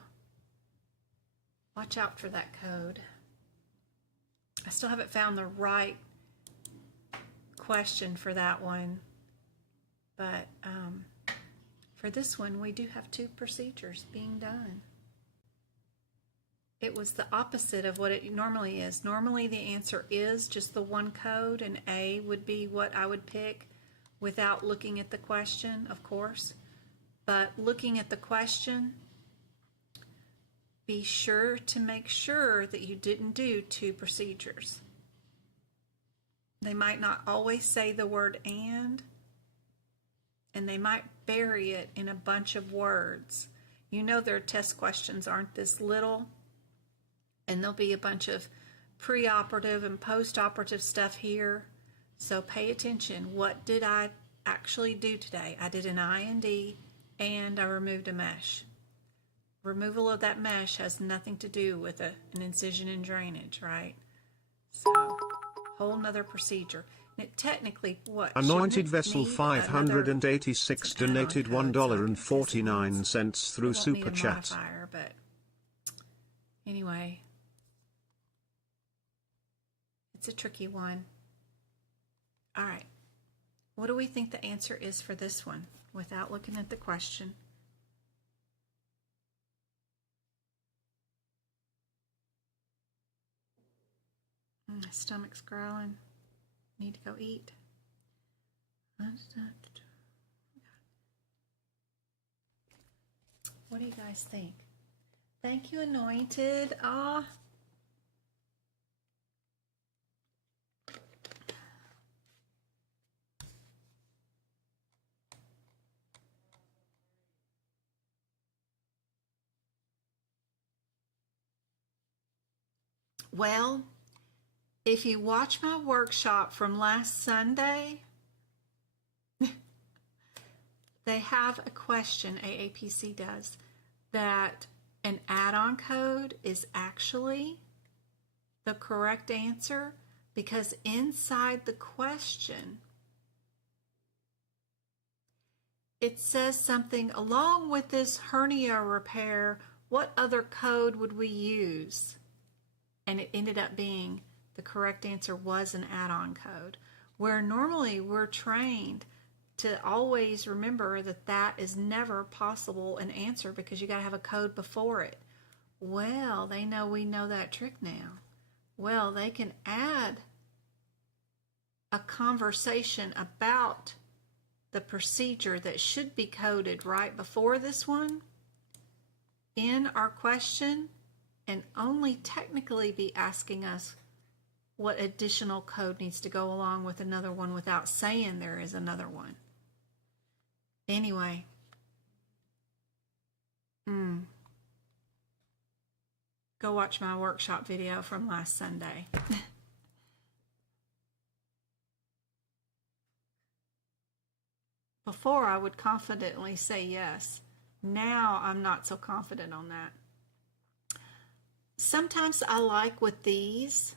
watch out for that code. I still haven't found the right question for that one, but for this one, we do have 2 procedures being done. It was the opposite of what it normally is. Normally the answer is just the one code, and A would be what I would pick without looking at the question, of course. But looking at the question, be sure to make sure that you didn't do 2 procedures. They might not always say the word and they might bury it in a bunch of words. You know their test questions aren't this little, and there'll be a bunch of preoperative and postoperative stuff here. So pay attention. What did I actually do today? I did an IND and I removed a mesh. Removal of that mesh has nothing to do with an incision and drainage, right? So, whole nother procedure. And it technically, what? Anointed Vessel 586 donated $1.49 through Super Chat. But anyway, it's a tricky one. All right. What do we think the answer is for this one without looking at the question? My stomach's growling. Need to go eat. What do you guys think? Thank you, Anointed. Well, if you watch my workshop from last Sunday, they have a question, AAPC does, that an add-on code is actually the correct answer, because inside the question, it says something along with this hernia repair, what other code would we use? And it ended up being the correct answer was an add-on code, where normally we're trained to always remember that that is never possible an answer because you got to have a code before it. Well, they know we know that trick now. Well, they can add a conversation about the procedure that should be coded right before this one in our question, and only technically be asking us what additional code needs to go along with another one without saying there is another one. Anyway, go watch my workshop video from last Sunday. Before, I would confidently say yes. Now I'm not so confident on that. Sometimes I like with these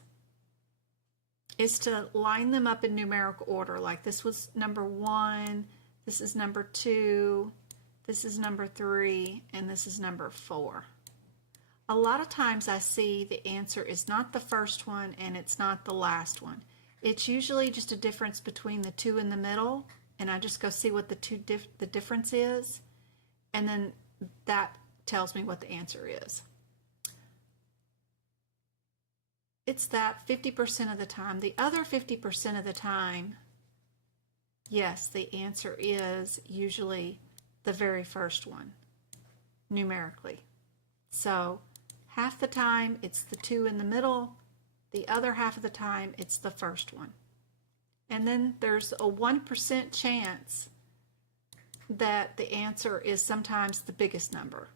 is to line them up in numeric order. Like this was number 1, this is number 2, this is number 3, and this is number 4. A lot of times I see the answer is not the first one and it's not the last one. It's usually just a difference between the 2 in the middle, and I just go see what the difference is, and then that tells me what the answer is. It's that 50% of the time. The other 50% of the time, yes, the answer is usually the very first one, numerically. So half the time it's the 2 in the middle, the other half of the time it's the first one. And then there's a 1% chance that the answer is sometimes the biggest number.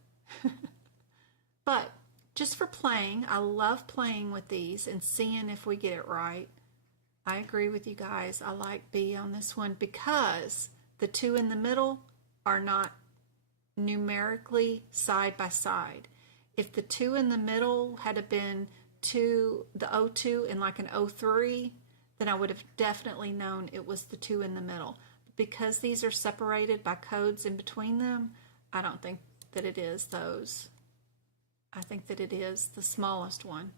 But just for playing, I love playing with these and seeing if we get it right. I agree with you guys. I like B on this one because the 2 in the middle are not numerically side by side. If the 2 in the middle had been the O2 and like an O3, then I would have definitely known it was the 2 in the middle. because these are separated by codes in between them, I don't think that it is those. I think that it is the smallest one.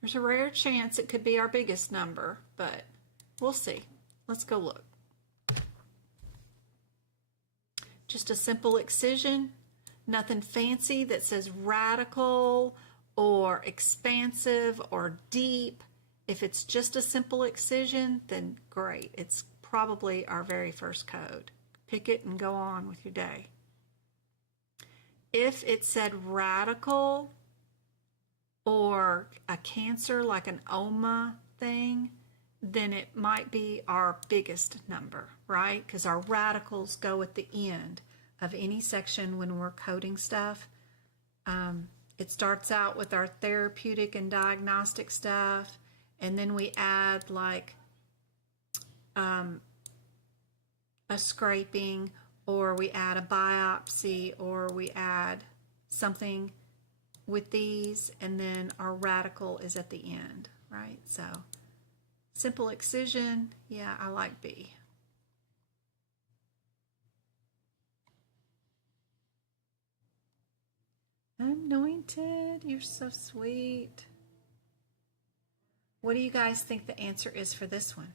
There's a rare chance it could be our biggest number, but we'll see. Let's go look. Just a simple excision, nothing fancy that says radical or expansive or deep. If it's just a simple excision, then great. It's probably our very first code. Pick it and go on with your day. If it said radical or a cancer like an ahima thing, then it might be our biggest number, right? Because our radicals go at the end of any section when we're coding stuff. It starts out with our therapeutic and diagnostic stuff, and then we add like a scraping, or we add a biopsy, or we add something with these, and then our radical is at the end, right? So simple excision, yeah, I like B. Anointed, you're so sweet. What do you guys think the answer is for this one?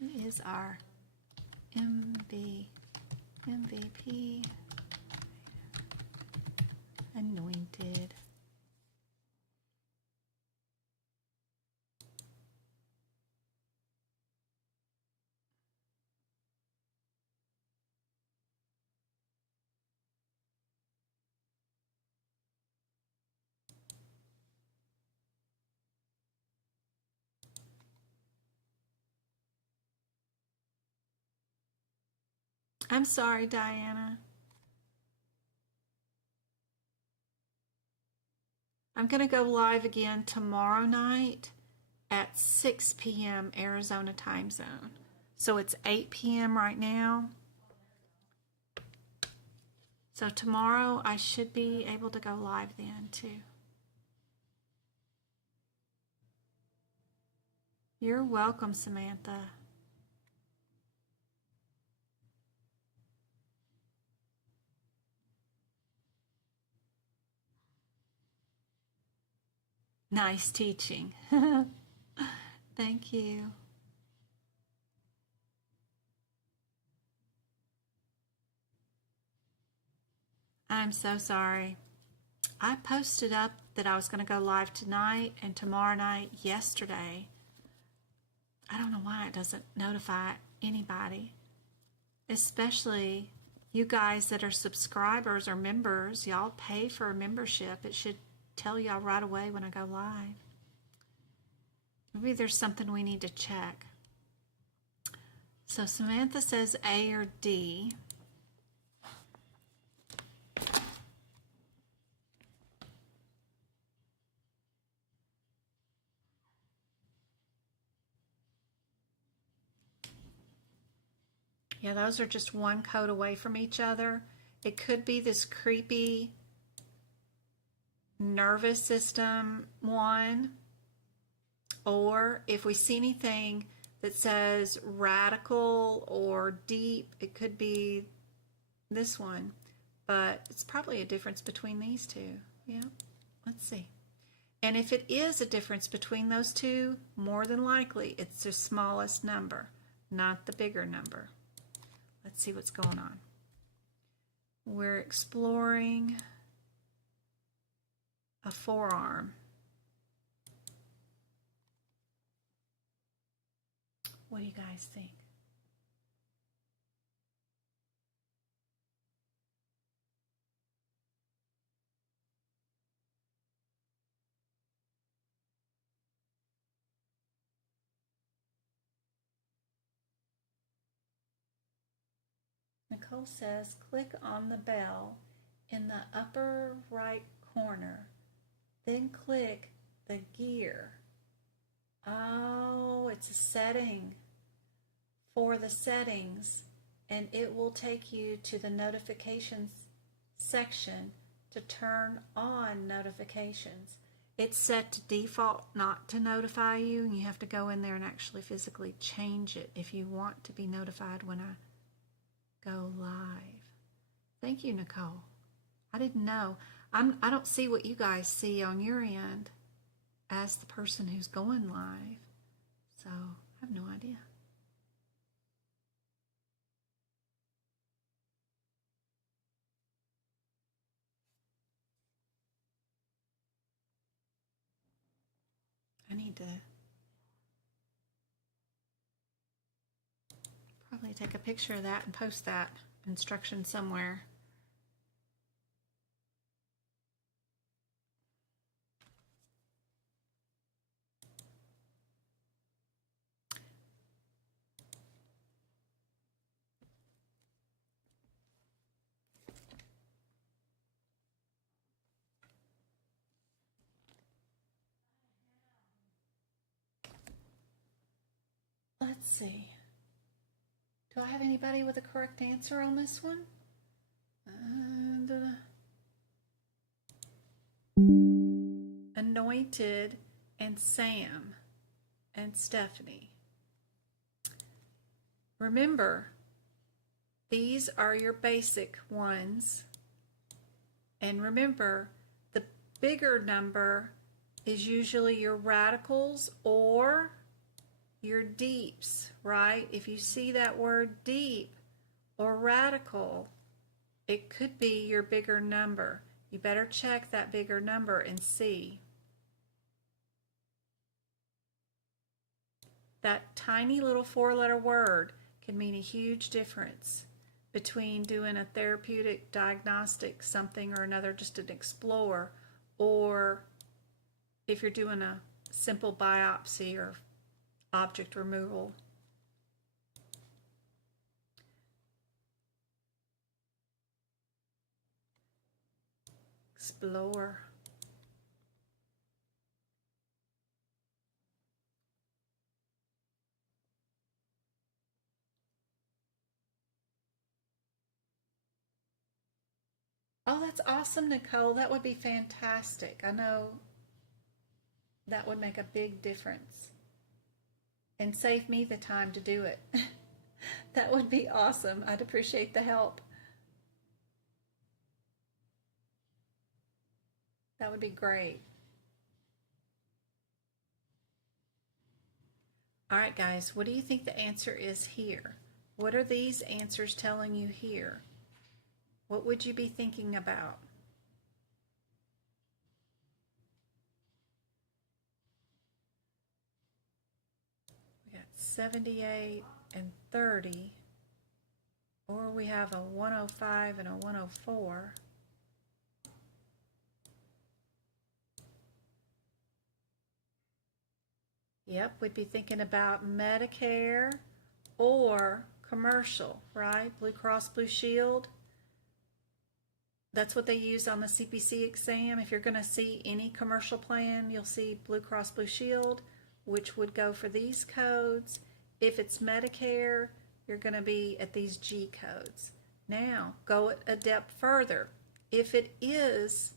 Who is our MVP? Anointed. I'm sorry, Diana. I'm going to go live again tomorrow night at 6 p.m. Arizona time zone. So it's 8 p.m. right now. So tomorrow I should be able to go live then too. You're welcome, Samantha. Nice teaching. Thank you. I'm so sorry. I posted up that I was going to go live tonight and tomorrow night yesterday. I don't know why it doesn't notify anybody, especially you guys that are subscribers or members. Y'all pay for a membership. It should tell y'all right away when I go live. Maybe there's something we need to check. So Samantha says A or D. Yeah, those are just one code away from each other. It could be this creepy nervous system one, or if we see anything that says radical or deep, it could be this one, but it's probably a difference between these two. Yeah, let's see. And if it is a difference between those two, more than likely it's the smallest number, not the bigger number. Let's see what's going on. We're exploring a forearm. What do you guys think? Nicole says, click on the bell in the upper right corner, then click the gear. Oh, it's a setting for the settings, and it will take you to the notifications section to turn on notifications. it's set to default not to notify you, and you have to go in there and actually physically change it if you want to be notified when I go live. Thank you, Nicole. I didn't know. I don't see what you guys see on your end as the person who's going live, so I have no idea. I need to probably take a picture of that and post that instruction somewhere. Let's see. Do I have anybody with a correct answer on this one? Anointed and Sam and Stephanie. Remember, these are your basic ones. And remember, the bigger number is usually your radicals or your deeps, right? If you see that word deep or radical, it could be your bigger number. You better check that bigger number and see. That tiny little four-letter word can mean a huge difference between doing a therapeutic, diagnostic, something or another, just an explore, or if you're doing a simple biopsy or object removal. Explore. Oh, that's awesome, Nicole. That would be fantastic. I know that would make a big difference and save me the time to do it. That would be awesome. I'd appreciate the help. That would be great. All right, guys, what do you think the answer is here? What are these answers telling you here? What would you be thinking about? We got 78 and 30, or we have a 105 and a 104. Yep, we'd be thinking about Medicare or commercial, right? Blue Cross Blue Shield. That's what they use on the CPC exam. If you're going to see any commercial plan, you'll see Blue Cross Blue Shield, which would go for these codes. If it's Medicare, you're going to be at these G codes. Now, go a step further. If it is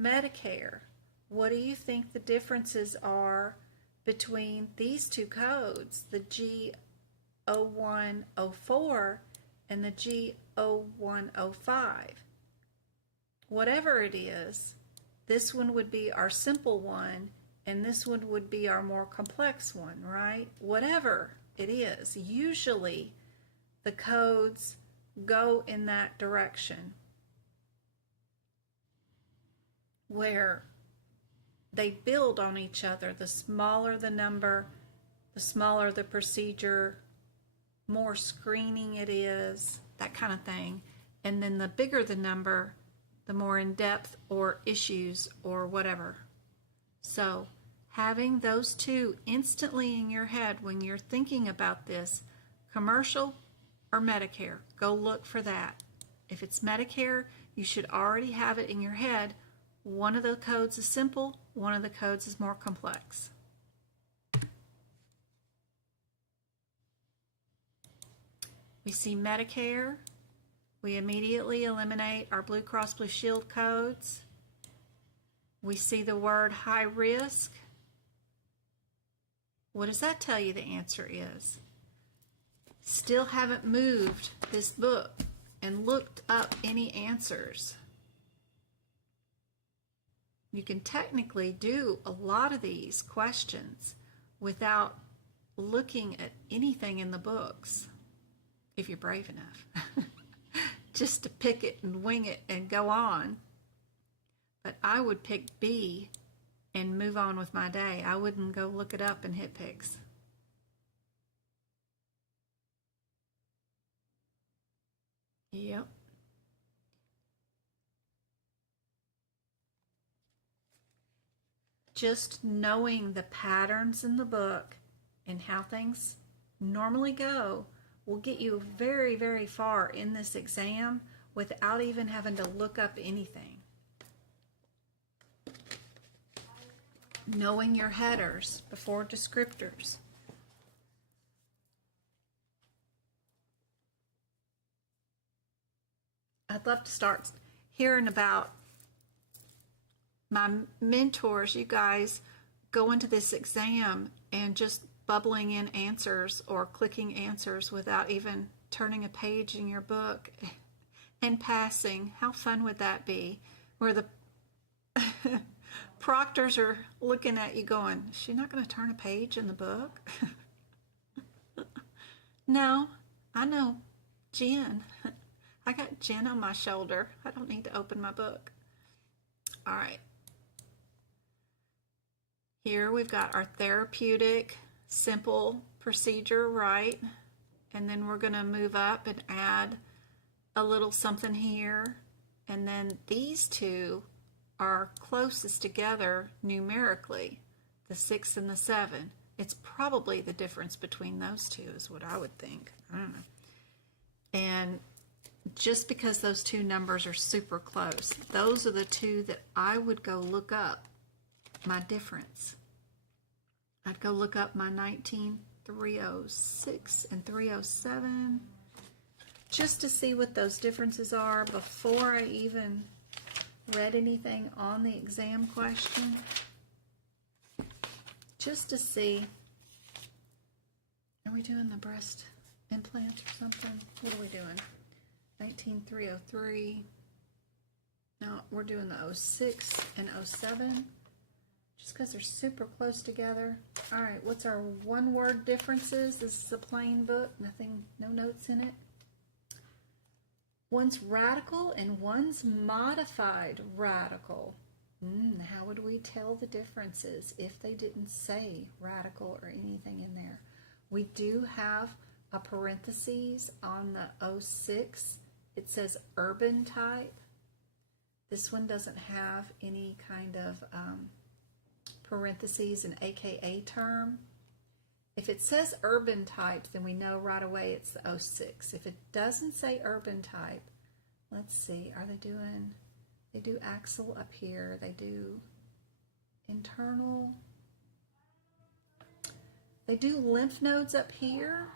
Medicare, what do you think the differences are between these two codes, the G0104 and the G0105? Whatever it is, this one would be our simple one, and this one would be our more complex one, right? Whatever it is, usually the codes go in that direction where they build on each other. The smaller the number, the smaller the procedure, more screening it is, that kind of thing. And then the bigger the number, the more in-depth or issues or whatever. So having those two instantly in your head when you're thinking about this, commercial or Medicare, go look for that. If it's Medicare, you should already have it in your head. One of the codes is simple, one of the codes is more complex. We see Medicare. We immediately eliminate our Blue Cross Blue Shield codes. We see the word high risk. What does that tell you the answer is? Still haven't moved this book and looked up any answers. You can technically do a lot of these questions without looking at anything in the books, if you're brave enough, just to pick it and wing it and go on. But I would pick B and move on with my day. I wouldn't go look it up and hit picks. Yep. Just knowing the patterns in the book and how things normally go will get you very, very far in this exam without even having to look up anything. Knowing your headers before descriptors. I'd love to start hearing about my mentors, you guys, go into this exam and just bubbling in answers or clicking answers without even turning a page in your book and passing. How fun would that be? Where the proctors are looking at you going, is she not going to turn a page in the book? No, I know Jen. I got Jen on my shoulder. I don't need to open my book. All right. Here we've got our therapeutic, simple procedure, right? And then we're going to move up and add a little something here. And then these two are closest together numerically, the 6 and the 7. It's probably the difference between those two is what I would think. I don't know. And just because those two numbers are super close, those are the two that I would go look up my difference. I'd go look up my 19306 and 307 just to see what those differences are before I even read anything on the exam question. Just to see. Are we doing the breast implant or something? What are we doing? 19303. No, we're doing the 06 and 07. Just because they're super close together. All right, what's our one-word differences? This is a plain book, nothing, no notes in it. One's radical and one's modified radical. How would we tell the differences if they didn't say radical or anything in there? We do have a parentheses on the 06. It says urban type. This one doesn't have any kind of parentheses, an AKA term. If it says urban type, then we know right away it's the 06. If it doesn't say urban type, let's see, are they doing, they do axle up here, they do internal, they do lymph nodes up here,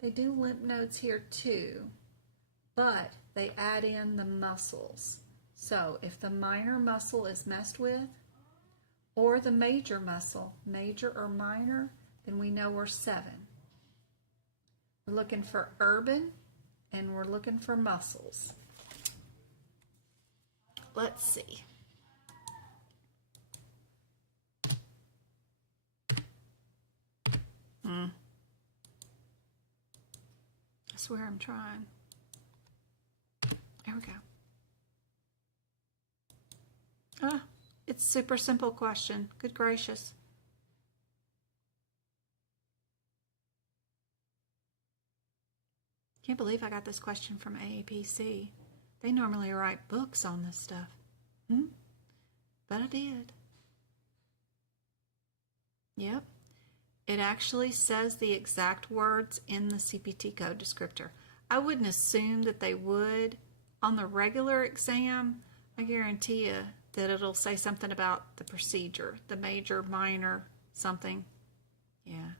they do lymph nodes here too, but they add in the muscles. So if the minor muscle is messed with, or the major muscle, major or minor, then we know we're 7. We're looking for urban and we're looking for muscles. Let's see. I swear I'm trying. There we go. It's a super simple question. Good gracious. Can't believe I got this question from aapc. They normally write books on this stuff. But I did. Yep. It actually says the exact words in the CPT code descriptor. I wouldn't assume that they would. On the regular exam, I guarantee you that it'll say something about the procedure, the major, minor, something. Yeah,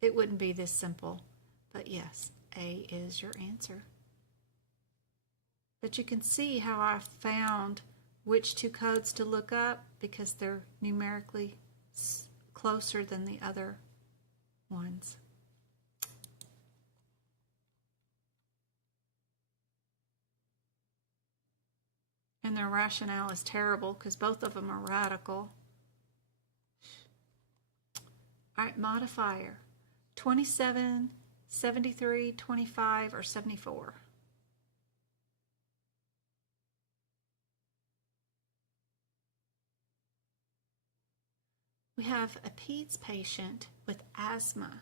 it wouldn't be this simple. But yes, A is your answer. But you can see how I found which two codes to look up because they're numerically closer than the other ones. And their rationale is terrible because both of them are radical. All right, modifier. 27, 73, 25, or 74. We have a peds patient with asthma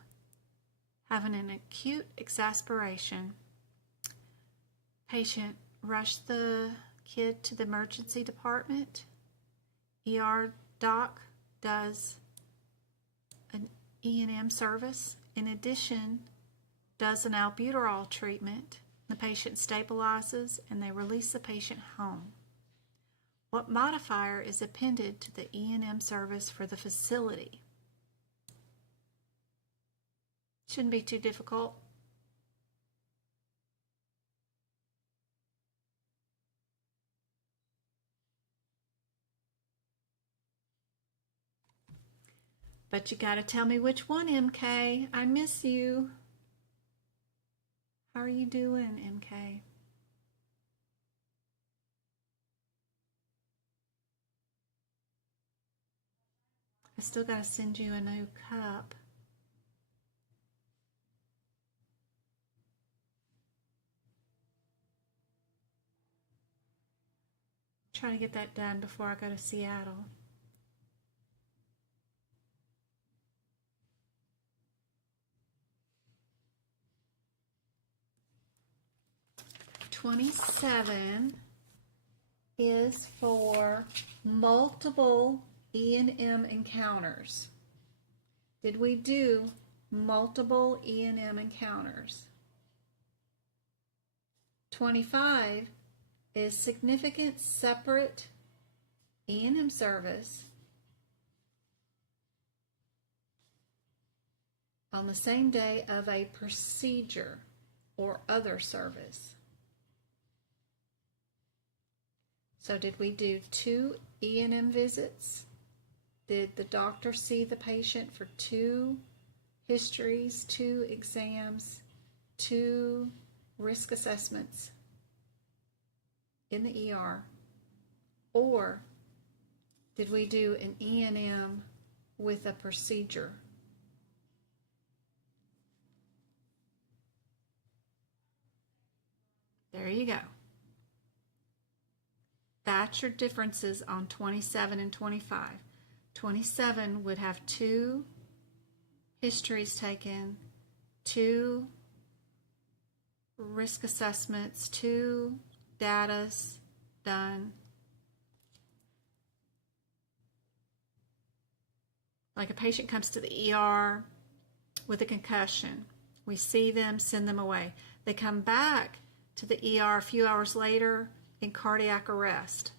having an acute exasperation. Patient rushed the kid to the emergency department. ER doc does an E&M service. In addition, does an albuterol treatment. The patient stabilizes and they release the patient home. What modifier is appended to the E&M service for the facility? Shouldn't be too difficult. But you got to tell me which one, MK. I miss you. How are you doing, MK? I still got to send you a new cup. Try to get that done before I go to Seattle. '27 is for multiple E&M encounters. Did we do multiple E&M encounters? 25 is significant separate E&M service on the same day of a procedure or other service. So did we do 2 E&M visits? Did the doctor see the patient for 2 histories, 2 exams, 2 risk assessments in the ER? Or did we do an E&M with a procedure? There you go. That's your differences on 27 and 25. 27 would have 2 histories taken, 2 risk assessments, 2 datas done. Like a patient comes to the ER with a concussion. We see them, send them away. They come back to the ER a few hours later in cardiac arrest.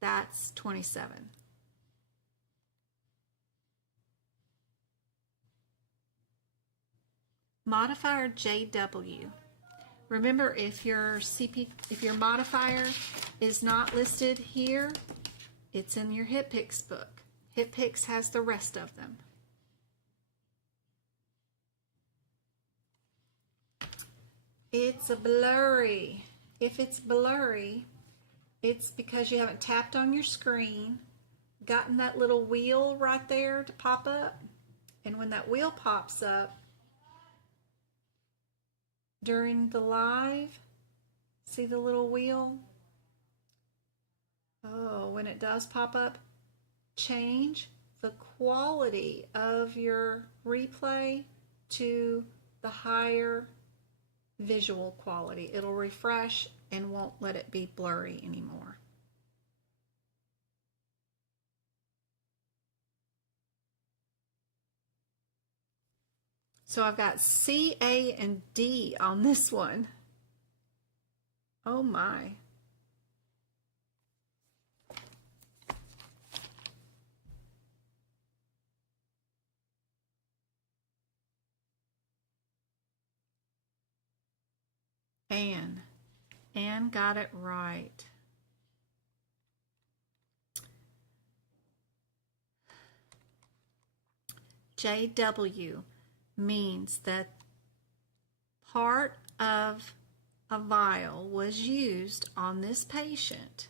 That's 27. Modifier JW. Remember, if your modifier is not listed here, it's in your HitPix book. HitPix has the rest of them. It's a blurry. If it's blurry, it's because you haven't tapped on your screen, gotten that little wheel right there to pop up, and when that wheel pops up during the live, see the little wheel? Oh, when it does pop up, change the quality of your replay to the higher visual quality. It'll refresh and won't let it be blurry anymore. So I've got C, A, and D on this one. Oh my. Anne got it right. JW means that part of a vial was used on this patient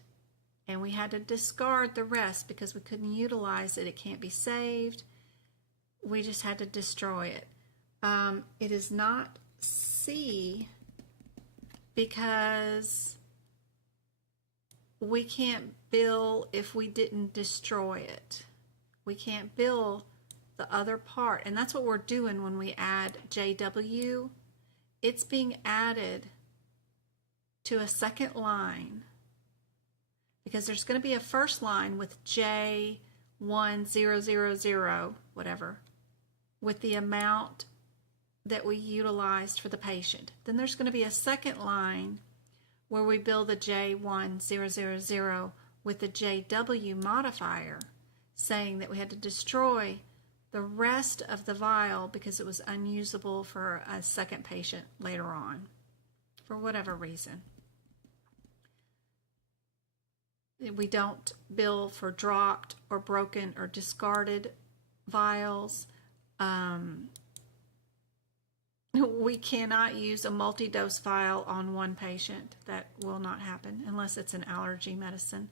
and we had to discard the rest because we couldn't utilize it. It can't be saved. We just had to destroy it. It is not C because we can't bill if we didn't destroy it. We can't bill the other part. And that's what we're doing when we add JW. It's being added to a second line because there's going to be a first line with J1000, whatever, with the amount that we utilized for the patient. Then there's going to be a second line where we bill the J1000 with the JW modifier, saying that we had to destroy the rest of the vial because it was unusable for a second patient later on, for whatever reason. We don't bill for dropped or broken or discarded vials. We cannot use a multi-dose vial on one patient. That will not happen unless it's an allergy medicine.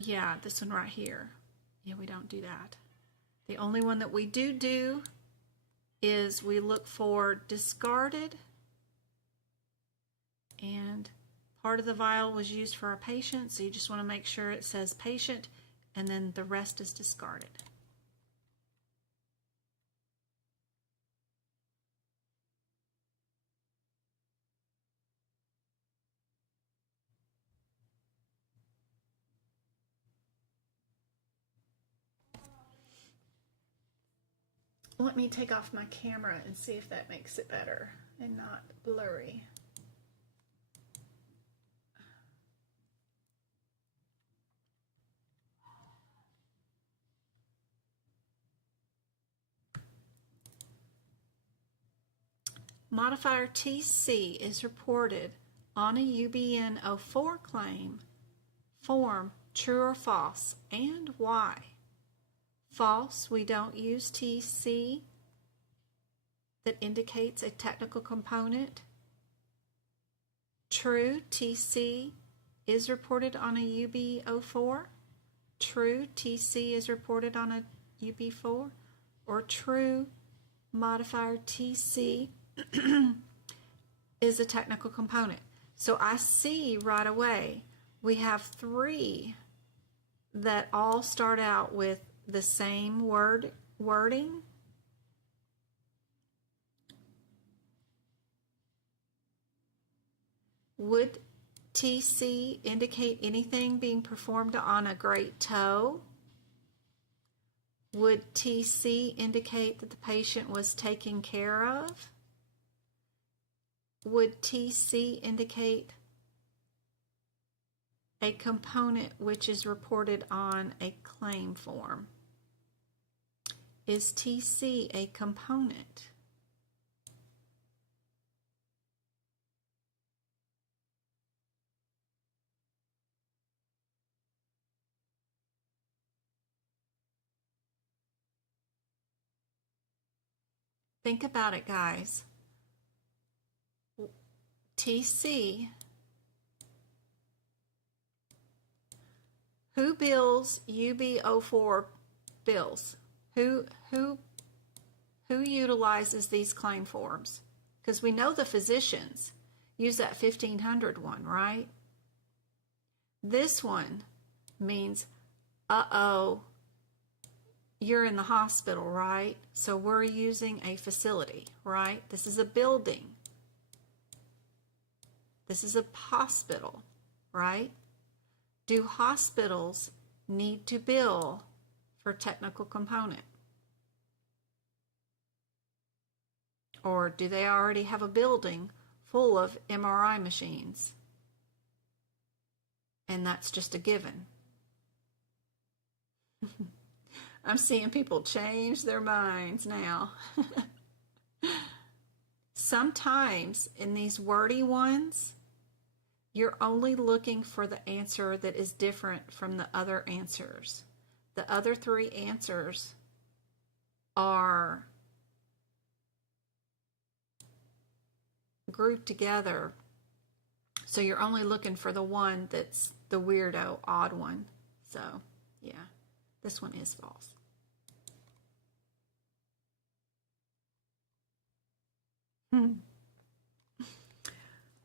Yeah, this one right here. Yeah, we don't do that. The only one that we do is we look for discarded, and part of the vial was used for a patient, so you just want to make sure it says patient, and then the rest is discarded. Let me take off my camera and see if that makes it better and not blurry. Modifier TC is reported on a UBN 04 claim form true or false, and why? False, we don't use TC that indicates a technical component. True, TC is reported on a UB04. True, TC is reported on a UB4. Or true, modifier TC is a technical component. So I see right away we have three that all start out with the same wording. Would TC indicate anything being performed on a great toe? Would TC indicate that the patient was taken care of? Would TC indicate a component which is reported on a claim form? Is TC a component? Think about it, guys. TC, who bills UB04 bills? Who utilizes these claim forms? Because we know the physicians use that 1500 one, right? This one means, uh-oh, you're in the hospital, right? So we're using a facility, right? This is a building. This is a hospital, right? Do hospitals need to bill for technical component? Or do they already have a building full of MRI machines? And that's just a given. I'm seeing people change their minds now. Sometimes in these wordy ones, you're only looking for the answer that is different from the other answers. The other three answers are grouped together, so you're only looking for the one that's the weirdo, odd one. So, yeah, this one is false.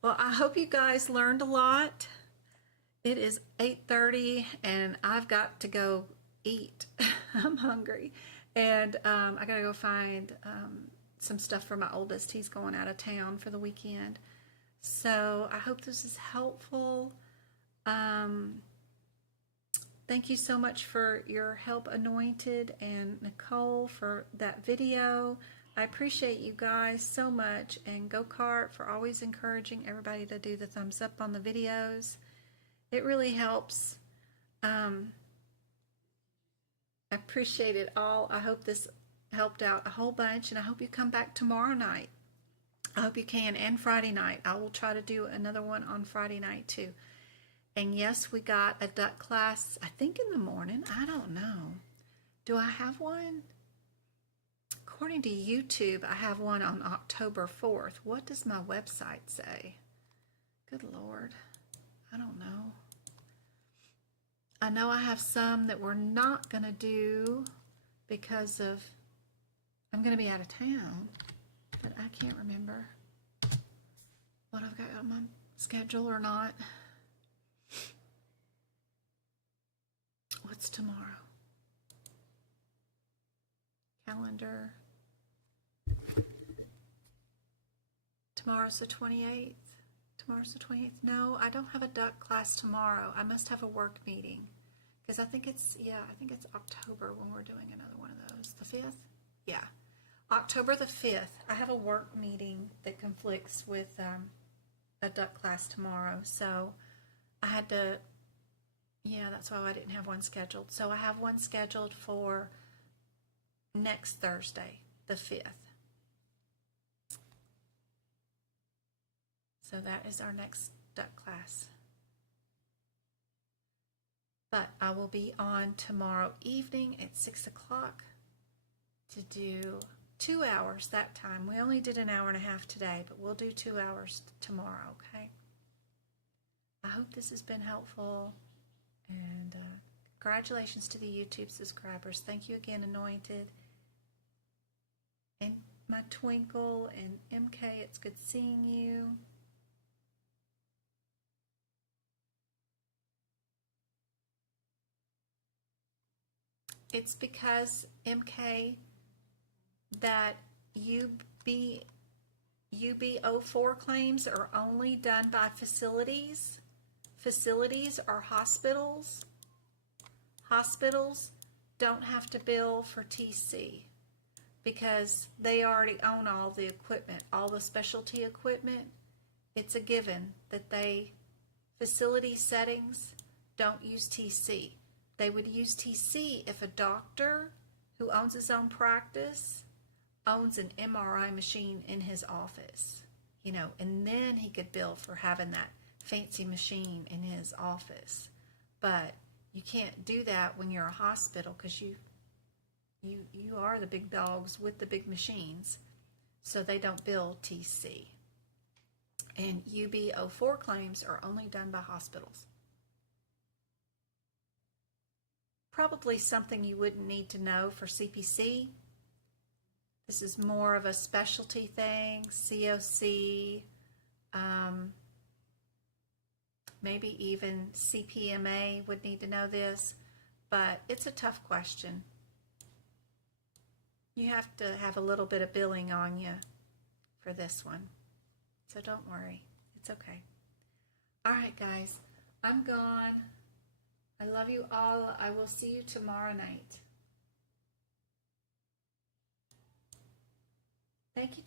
Well, I hope you guys learned a lot. It is 8:30 and I've got to go eat. I'm hungry. And I got to go find some stuff for my oldest. He's going out of town for the weekend. So I hope this is helpful. Thank you so much for your help, Anointed, and Nicole for that video. I appreciate you guys so much, and Go Kart for always encouraging everybody to do the thumbs up on the videos. It really helps. I appreciate it all. I hope this helped out a whole bunch, and I hope you come back tomorrow night. I hope you can, and Friday night. I will try to do another one on Friday night too. And yes, we got a duck class, I think in the morning. I don't know. Do I have one? According to YouTube, I have one on October 4th. What does my website say? Good Lord. I don't know. I know I have some that we're not going to do because of I'm going to be out of town, but I can't remember what I've got on my schedule or not. What's tomorrow? Calendar. Tomorrow's the 28th. Tomorrow's the 28th. No, I don't have a duck class tomorrow. I must have a work meeting. Because I think it's October when we're doing another one of those. The 5th? Yeah. October the 5th. I have a work meeting that conflicts with a duck class tomorrow. So I had to, that's why I didn't have one scheduled. So I have one scheduled for next Thursday, the 5th. So that is our next duck class. But I will be on tomorrow evening at 6 o'clock to do 2 hours that time. We only did an hour and a half today, but we'll do 2 hours tomorrow, okay? I hope this has been helpful. And congratulations to the YouTube subscribers. Thank you again, Anointed. And my Twinkle and MK, it's good seeing you. It's because, MK, that UB04 claims are only done by facilities. Facilities are hospitals. Hospitals don't have to bill for TC because they already own all the equipment, all the specialty equipment. It's a given that facility settings don't use TC. They would use TC if a doctor who owns his own practice owns an MRI machine in his office, and then he could bill for having that fancy machine in his office. But you can't do that when you're a hospital because you are the big dogs with the big machines, so they don't bill TC. And UB04 claims are only done by hospitals. Probably something you wouldn't need to know for CPC. This is more of a specialty thing, COC, maybe even CPMA would need to know this, but it's a tough question. You have to have a little bit of billing on you for this one, so don't worry, it's okay. All right, guys, I'm gone. I love you all. I will see you tomorrow night. Thank you.